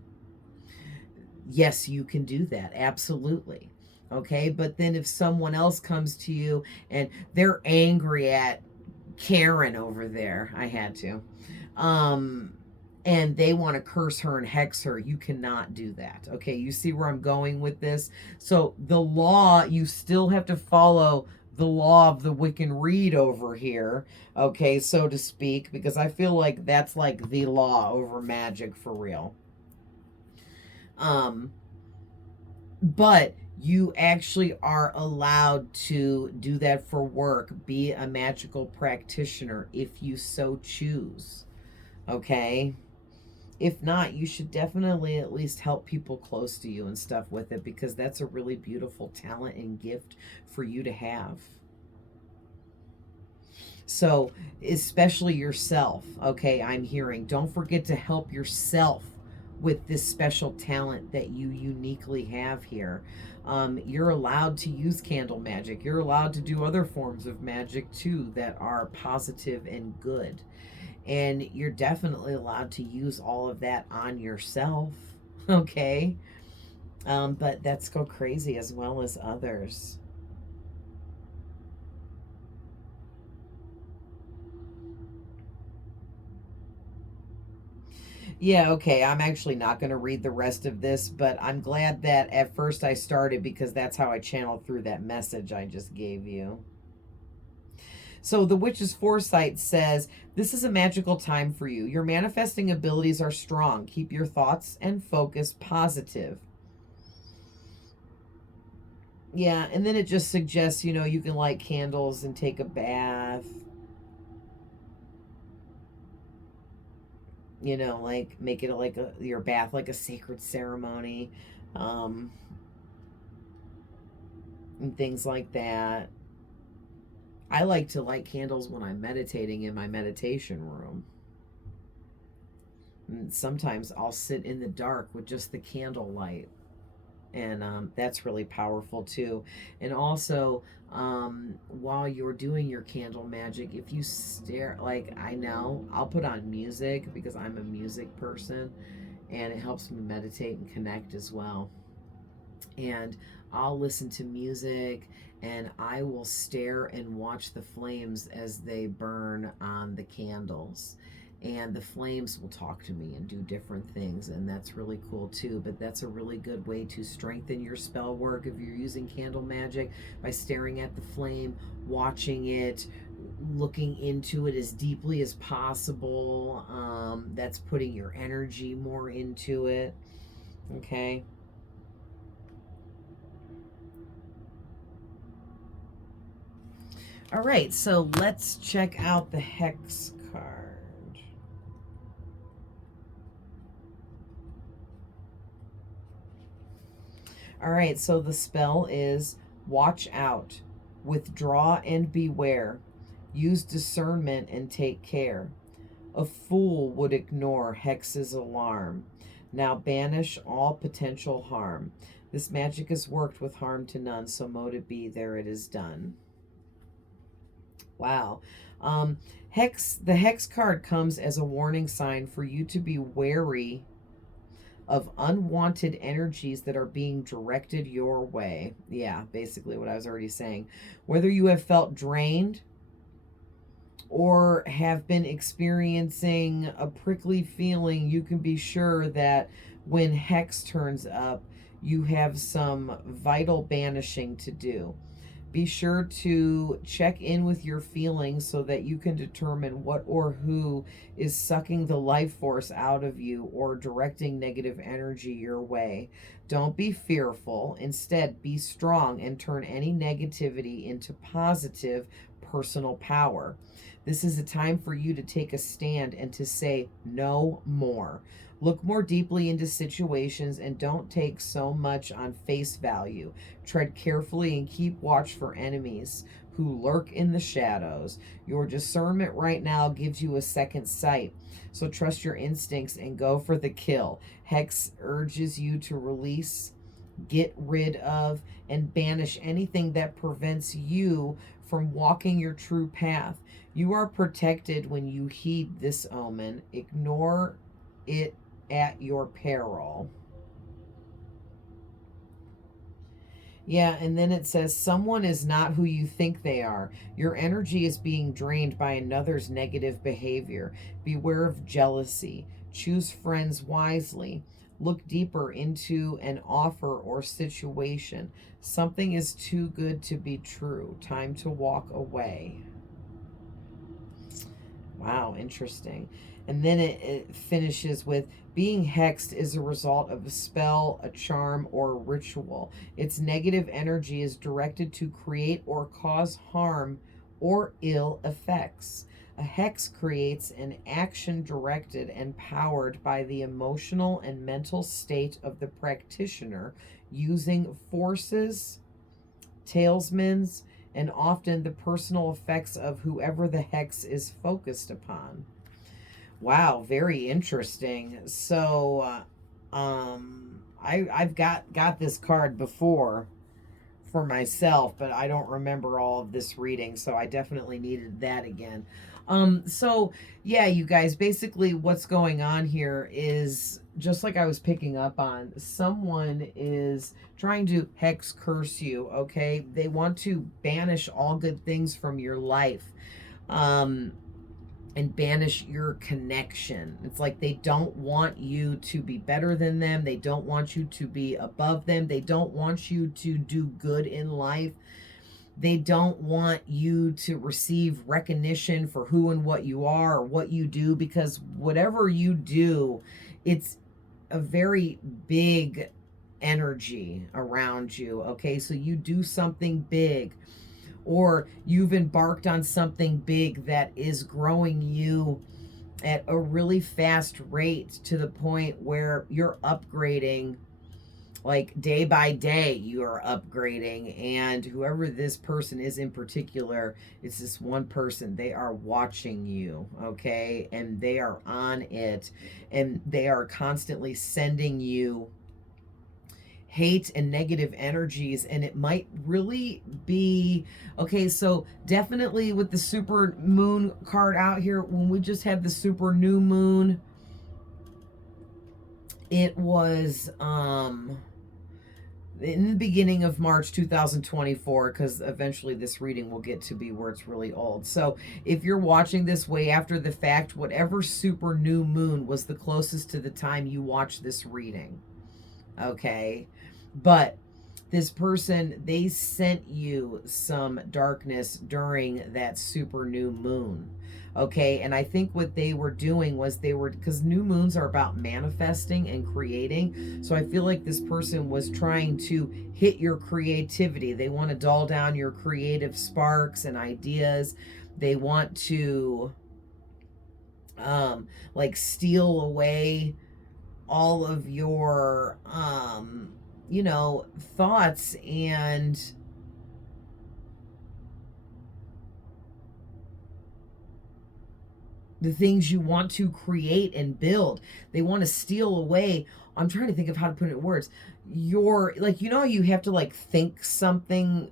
Yes, you can do that, absolutely. Okay, but then if someone else comes to you and they're angry at Karen over there, I had to, and they want to curse her and hex her, you cannot do that. Okay, you see where I'm going with this? So the law, you still have to follow the law of the Wiccan Rede over here, okay, so to speak, because I feel like that's like the law over magic for real. Um, but you actually are allowed to do that for work, be a magical practitioner if you so choose. Okay? If not, you should definitely at least help people close to you and stuff with it, because that's a really beautiful talent and gift for you to have. So, especially yourself, okay, I'm hearing, don't forget to help yourself with this special talent that you uniquely have here. You're allowed to use candle magic. You're allowed to do other forms of magic too that are positive and good. And you're definitely allowed to use all of that on yourself, okay? But that's go crazy as well as others. Yeah, okay. I'm actually not going to read the rest of this, but I'm glad that at first I started, because that's how I channeled through that message I just gave you. So the Witch's Foresight says, this is a magical time for you. Your manifesting abilities are strong. Keep your thoughts and focus positive. Yeah, and then it just suggests, you can light candles and take a bath. Like make it like your bath like a sacred ceremony. Um, and things like that. I like to light candles when I'm meditating in my meditation room. And sometimes I'll sit in the dark with just the candle light. And that's really powerful too. And also, while you're doing your candle magic, if you stare, like I know, I'll put on music because I'm a music person, and it helps me meditate and connect as well. And I'll listen to music, and I will stare and watch the flames as they burn on the candles. And the flames will talk to me and do different things, and that's really cool too. But that's a really good way to strengthen your spell work if you're using candle magic, by staring at the flame, watching it, looking into it as deeply as possible. That's putting your energy more into it. Okay. All right, so let's check out the hex card. All right, so the spell is watch out, withdraw and beware, use discernment and take care. A fool would ignore Hex's alarm. Now banish all potential harm. This magic is worked with harm to none, so mote it be, there it is done. Wow. The hex card comes as a warning sign for you to be wary of unwanted energies that are being directed your way. Yeah, basically what I was already saying. Whether you have felt drained or have been experiencing a prickly feeling, you can be sure that when hex turns up, you have some vital banishing to do. Be sure to check in with your feelings so that you can determine what or who is sucking the life force out of you or directing negative energy your way. Don't be fearful. Instead, be strong and turn any negativity into positive personal power. This is a time for you to take a stand and to say no more. Look more deeply into situations and don't take so much on face value. Tread carefully and keep watch for enemies who lurk in the shadows. Your discernment right now gives you a second sight, so trust your instincts and go for the kill. Hex urges you to release, get rid of, and banish anything that prevents you from walking your true path. You are protected when you heed this omen. Ignore it at your peril. Yeah, and then it says, someone is not who you think they are. Your energy is being drained by another's negative behavior. Beware of jealousy. Choose friends wisely. Look deeper into an offer or situation. Something is too good to be true. Time to walk away. Wow, interesting. And then it finishes with, being hexed is a result of a spell, a charm, or a ritual. Its negative energy is directed to create or cause harm or ill effects. A hex creates an action directed and powered by the emotional and mental state of the practitioner, using forces, talismans, and often the personal effects of whoever the hex is focused upon. Wow, very interesting. So, I've got this card before for myself, but I don't remember all of this reading, so I definitely needed that again. So yeah, you guys, basically what's going on here is just like I was picking up on, someone is trying to hex curse you, okay? They want to banish all good things from your life. And banish your connection. It's like they don't want you to be better than them. They don't want you to be above them. They don't want you to do good in life. They don't want you to receive recognition for who and what you are or what you do, because whatever you do, it's a very big energy around you, okay? So you do something big, or you've embarked on something big that is growing you at a really fast rate, to the point where you're upgrading, like day by day you are upgrading. And whoever this person is in particular, it's this one person, they are watching you, okay? And they are on it, and they are constantly sending you hate and negative energies. And it might really be, okay, so definitely with the super moon card out here, when we just had the super new moon, it was in the beginning of March 2024, because eventually this reading will get to be where it's really old. So if you're watching this way after the fact, whatever super new moon was the closest to the time you watched this reading, okay? But this person, they sent you some darkness during that super new moon, okay? And I think what they were doing was, because new moons are about manifesting and creating, so I feel like this person was trying to hit your creativity. They want to dull down your creative sparks and ideas. They want to like steal away all of your thoughts and the things you want to create and build. They want to steal away. I'm trying to think of how to put it in words. Your, like, you have to like think something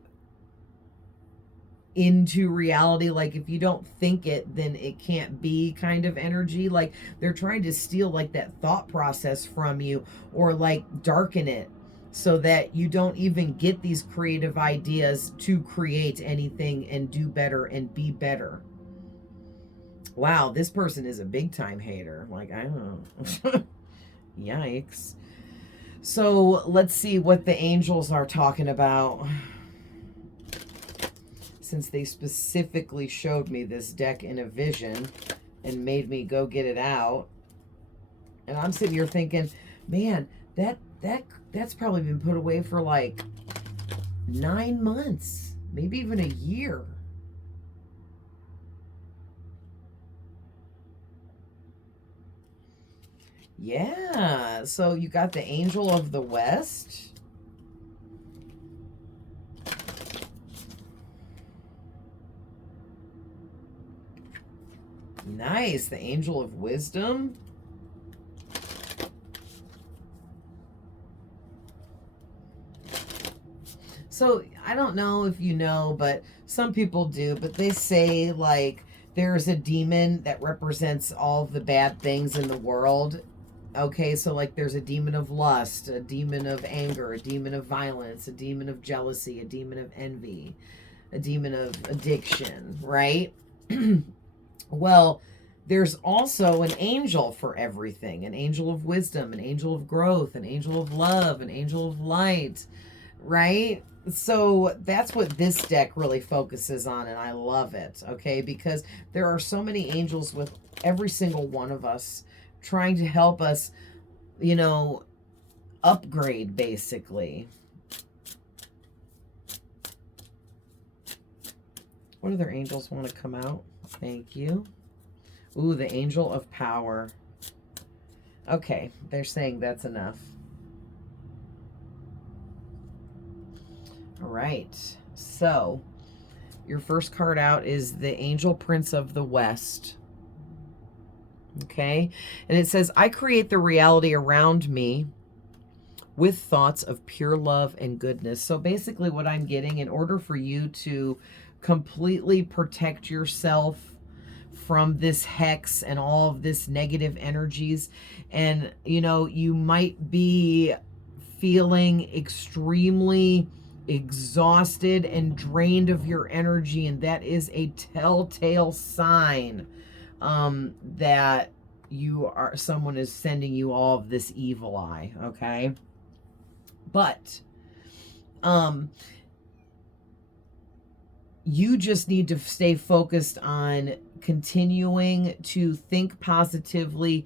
into reality. Like if you don't think it, then it can't be, kind of energy. Like they're trying to steal like that thought process from you, or like darken it, so that you don't even get these creative ideas to create anything and do better and be better. Wow, this person is a big time hater. Like, I don't know. Yikes. So let's see what the angels are talking about, since they specifically showed me this deck in a vision and made me go get it out. And I'm sitting here thinking, man, that's probably been put away for like 9 months, maybe even a year. Yeah, so you got the Angel of the West. Nice, the Angel of Wisdom. So I don't know if you know, but some people do, but they say like there's a demon that represents all the bad things in the world. Okay, so like there's a demon of lust, a demon of anger, a demon of violence, a demon of jealousy, a demon of envy, a demon of addiction, right? Well, there's also an angel for everything, an angel of wisdom, an angel of growth, an angel of love, an angel of light, right? So that's what this deck really focuses on, and I love it, okay? Because there are so many angels with every single one of us trying to help us, you know, upgrade, basically. What other angels want to come out? Thank you. Ooh, the Angel of Power. Okay, they're saying that's enough. All right, so your first card out is the Angel Prince of the West. Okay, and it says, I create the reality around me with thoughts of pure love and goodness. So basically what I'm getting, in order for you to completely protect yourself from this hex and all of this negative energies, and you know, you might be feeling extremely exhausted and drained of your energy, and that is a telltale sign that someone is sending you all of this evil eye, okay? But you just need to stay focused on continuing to think positively,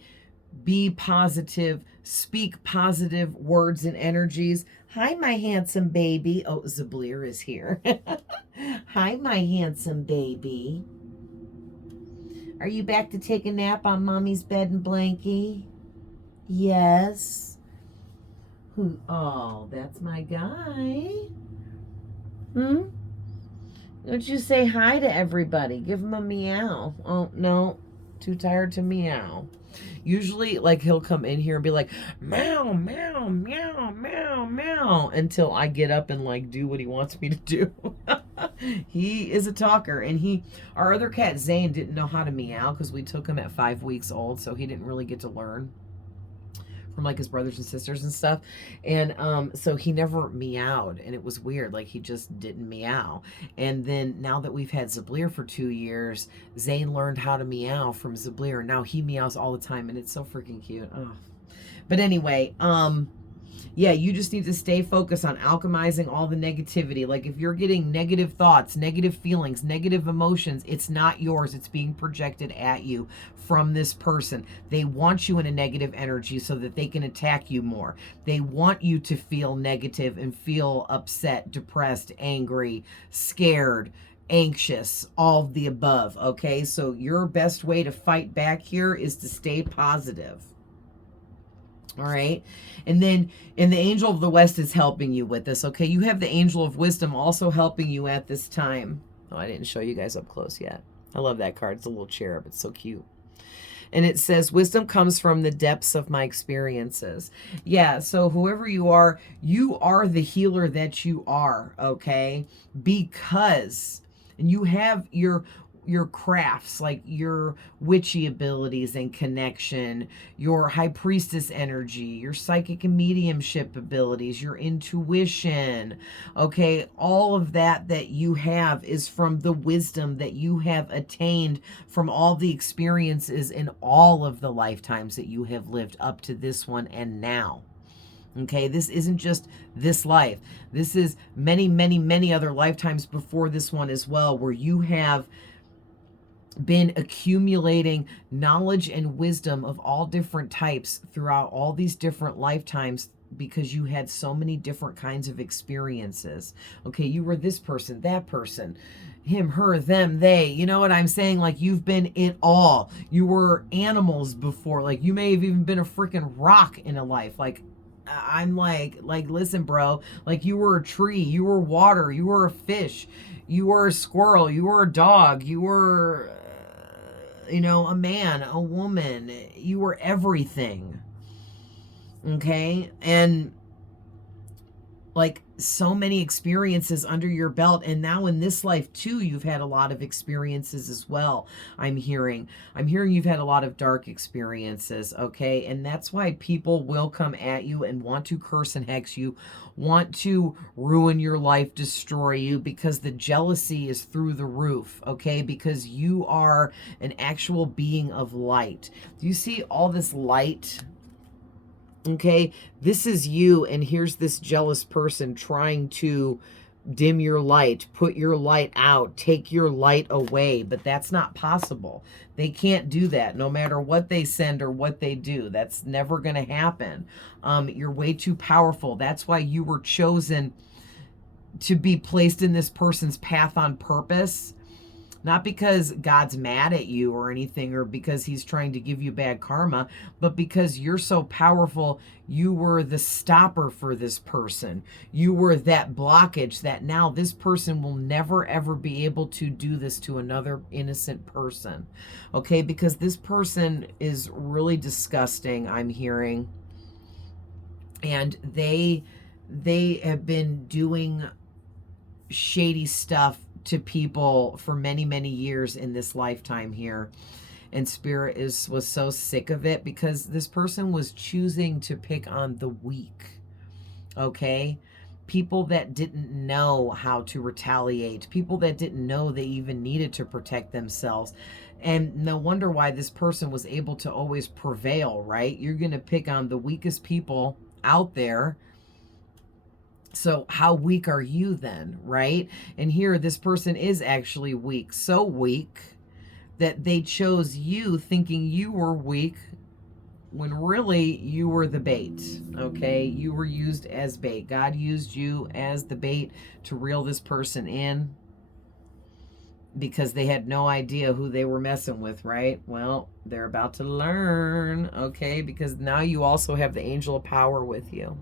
be positive, speak positive words and energies. Hi, my handsome baby. Oh, Zablir is here. Hi, my handsome baby. Are you back to take a nap on mommy's bed and blankie? Yes. Who? Oh, that's my guy. Hmm? Don't you say hi to everybody? Give him a meow. Oh, no. Too tired to meow. Usually, like, he'll come in here and be like, meow, meow, meow, meow, meow, until I get up and, like, do what he wants me to do. He is a talker. And our other cat, Zane, didn't know how to meow because we took him at 5 weeks old, so he didn't really get to learn from like his brothers and sisters and stuff, and so he never meowed, and it was weird, like he just didn't meow. And then now that we've had Zablir for 2 years, Zane learned how to meow from Zablir, and now he meows all the time, and it's so freaking cute. Oh. But anyway, yeah, you just need to stay focused on alchemizing all the negativity. Like if you're getting negative thoughts, negative feelings, negative emotions, it's not yours. It's being projected at you from this person. They want you in a negative energy so that they can attack you more. They want you to feel negative and feel upset, depressed, angry, scared, anxious, all of the above. Okay, so your best way to fight back here is to stay positive. All right. And the Angel of the West is helping you with this. Okay. You have the Angel of Wisdom also helping you at this time. Oh, I didn't show you guys up close yet. I love that card. It's a little cherub. It's so cute. And it says, wisdom comes from the depths of my experiences. Yeah. So whoever you are the healer that you are. Okay. Because, and you have your crafts, like your witchy abilities and connection, your high priestess energy, your psychic and mediumship abilities, your intuition. Okay, all of that you have is from the wisdom that you have attained from all the experiences in all of the lifetimes that you have lived up to this one and now. Okay, this isn't just this life. This is many, many, many other lifetimes before this one as well, where you have been accumulating knowledge and wisdom of all different types throughout all these different lifetimes, because you had so many different kinds of experiences. Okay, you were this person, that person, him, her, them, they. You know what I'm saying? Like, you've been it all. You were animals before. Like, you may have even been a freaking rock in a life. Like, I'm like, listen, bro. Like, you were a tree, you were water, you were a fish, you were a squirrel, you were a dog, you were a man, a woman. You were everything. Okay? And like, so many experiences under your belt, and now in this life too, you've had a lot of experiences as well. I'm hearing you've had a lot of dark experiences. Okay, and that's why people will come at you and want to curse and hex you, want to ruin your life, destroy you, because the jealousy is through the roof. Okay, because you are an actual being of light. Do you see all this light? Okay, this is you, and here's this jealous person trying to dim your light, put your light out, take your light away, but that's not possible. They can't do that no matter what they send or what they do. That's never going to happen. You're way too powerful. That's why you were chosen to be placed in this person's path on purpose. Not because God's mad at you or anything, or because he's trying to give you bad karma, but because you're so powerful, you were the stopper for this person. You were that blockage that now this person will never ever be able to do this to another innocent person. Okay, because this person is really disgusting, I'm hearing. And they have been doing shady stuff to people for many, many years in this lifetime here. And Spirit was so sick of it because this person was choosing to pick on the weak. Okay? People that didn't know how to retaliate. People that didn't know they even needed to protect themselves. And no wonder why this person was able to always prevail, right? You're going to pick on the weakest people out there. So how weak are you then, right? And here, this person is actually weak. So weak that they chose you thinking you were weak when really you were the bait, okay? You were used as bait. God used you as the bait to reel this person in because they had no idea who they were messing with, right? Well, they're about to learn, okay? Because now you also have the angel of power with you.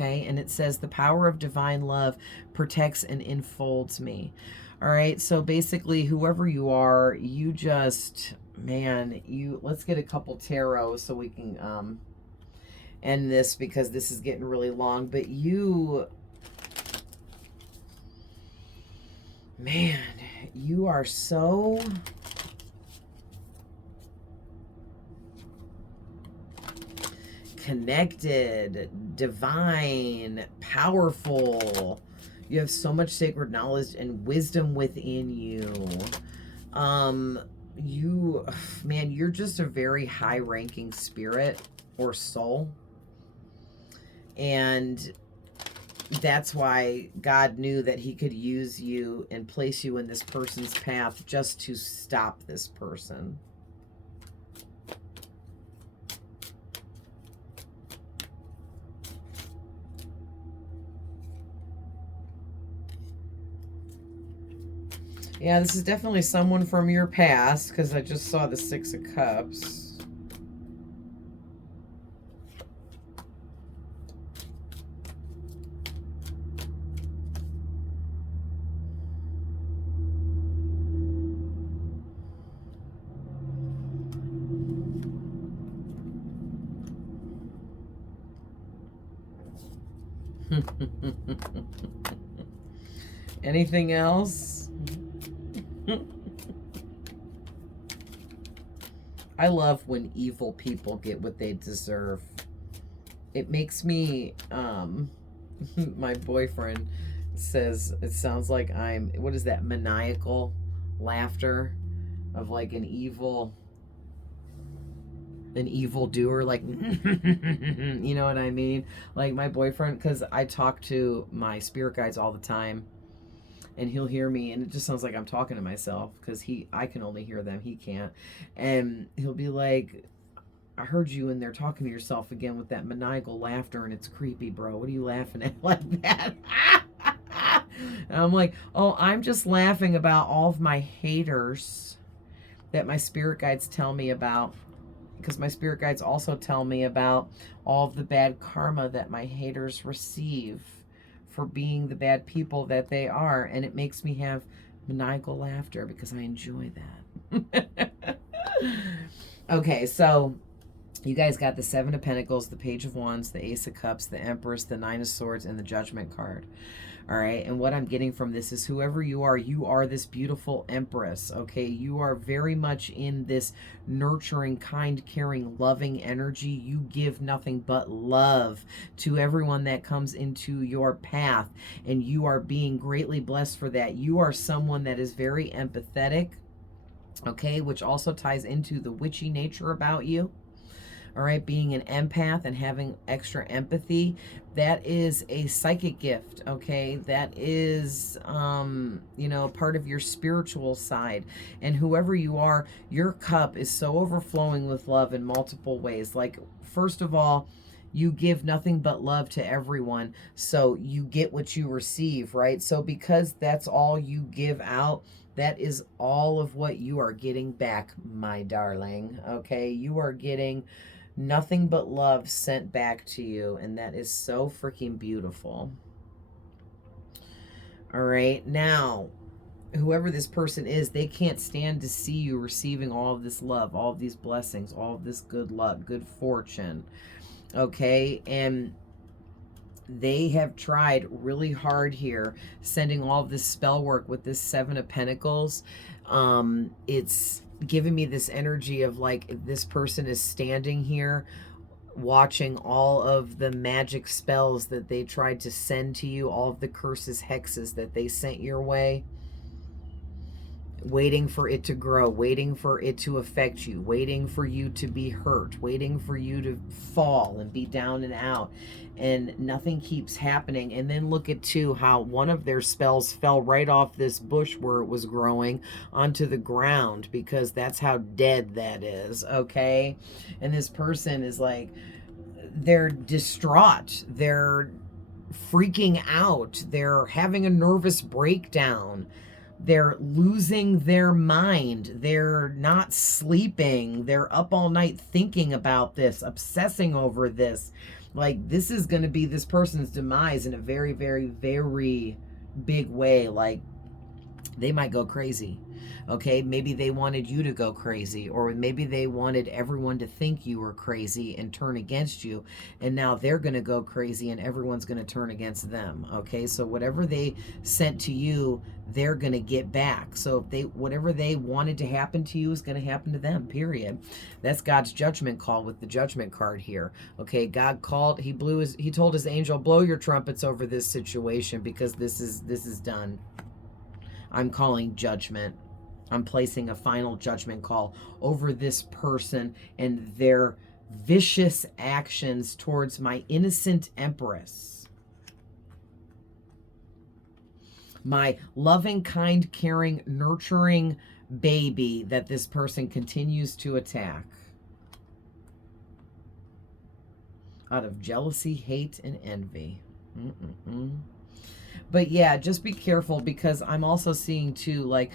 Okay, and it says the power of divine love protects and enfolds me. All right, so basically whoever you are, you just, man, let's get a couple tarot so we can end this because this is getting really long. But you, man, you are so connected, divine, powerful. You have so much sacred knowledge and wisdom within you. You, man, you're just a very high-ranking spirit or soul. And that's why God knew that he could use you and place you in this person's path just to stop this person. Yeah, this is definitely someone from your past because I just saw the Six of Cups. Anything else? I love when evil people get what they deserve. It makes me, my boyfriend says it sounds like I'm, what is that, maniacal laughter of like an evil doer, like you know what I mean? Like my boyfriend, because I talk to my spirit guides all the time, and he'll hear me, and it just sounds like I'm talking to myself because I can only hear them, he can't, and he'll be like, I heard you in there talking to yourself again with that maniacal laughter, and it's creepy, bro. What are you laughing at like that? And I'm like, oh, I'm just laughing about all of my haters that my spirit guides tell me about, because my spirit guides also tell me about all of the bad karma that my haters receive for being the bad people that they are, and it makes me have maniacal laughter because I enjoy that. Okay, so you guys got the Seven of Pentacles, the Page of Wands, the Ace of Cups, the Empress, the Nine of Swords, and the Judgment card. All right, and what I'm getting from this is whoever you are this beautiful Empress, okay? You are very much in this nurturing, kind, caring, loving energy. You give nothing but love to everyone that comes into your path, and you are being greatly blessed for that. You are someone that is very empathetic, okay, which also ties into the witchy nature about you. All right, being an empath and having extra empathy, that is a psychic gift, okay? That is, you know, part of your spiritual side. And whoever you are, your cup is so overflowing with love in multiple ways. Like, first of all, you give nothing but love to everyone, so you get what you receive, right? So because that's all you give out, that is all of what you are getting back, my darling, okay? You are getting nothing but love sent back to you, and that is so freaking beautiful. All right, now, whoever this person is, they can't stand to see you receiving all of this love, all of these blessings, all of this good luck, good fortune, okay? And they have tried really hard here, sending all of this spell work with this Seven of Pentacles. It's giving me this energy of like this person is standing here watching all of the magic spells that they tried to send to you, all of the curses, hexes that they sent your way, waiting for it to grow, waiting for it to affect you, waiting for you to be hurt, waiting for you to fall and be down and out, and nothing keeps happening. And then look at too how one of their spells fell right off this bush where it was growing onto the ground, because that's how dead that is, okay? And this person is like, they're distraught, they're freaking out, they're having a nervous breakdown, they're losing their mind, they're not sleeping, they're up all night thinking about this, obsessing over this. Like, this is going to be this person's demise in a very, very, very big way. Like, they might go crazy. Okay, maybe they wanted you to go crazy, or maybe they wanted everyone to think you were crazy and turn against you, and now they're going to go crazy and everyone's going to turn against them. Okay, so whatever they sent to you, they're going to get back. So if they, whatever they wanted to happen to you is going to happen to them, period. That's God's judgment call with the judgment card here. Okay, God called, he told his angel, blow your trumpets over this situation, because this is done. I'm calling judgment. I'm placing a final judgment call over this person and their vicious actions towards my innocent empress. My loving, kind, caring, nurturing baby that this person continues to attack out of jealousy, hate, and envy. But yeah, just be careful, because I'm also seeing too, like,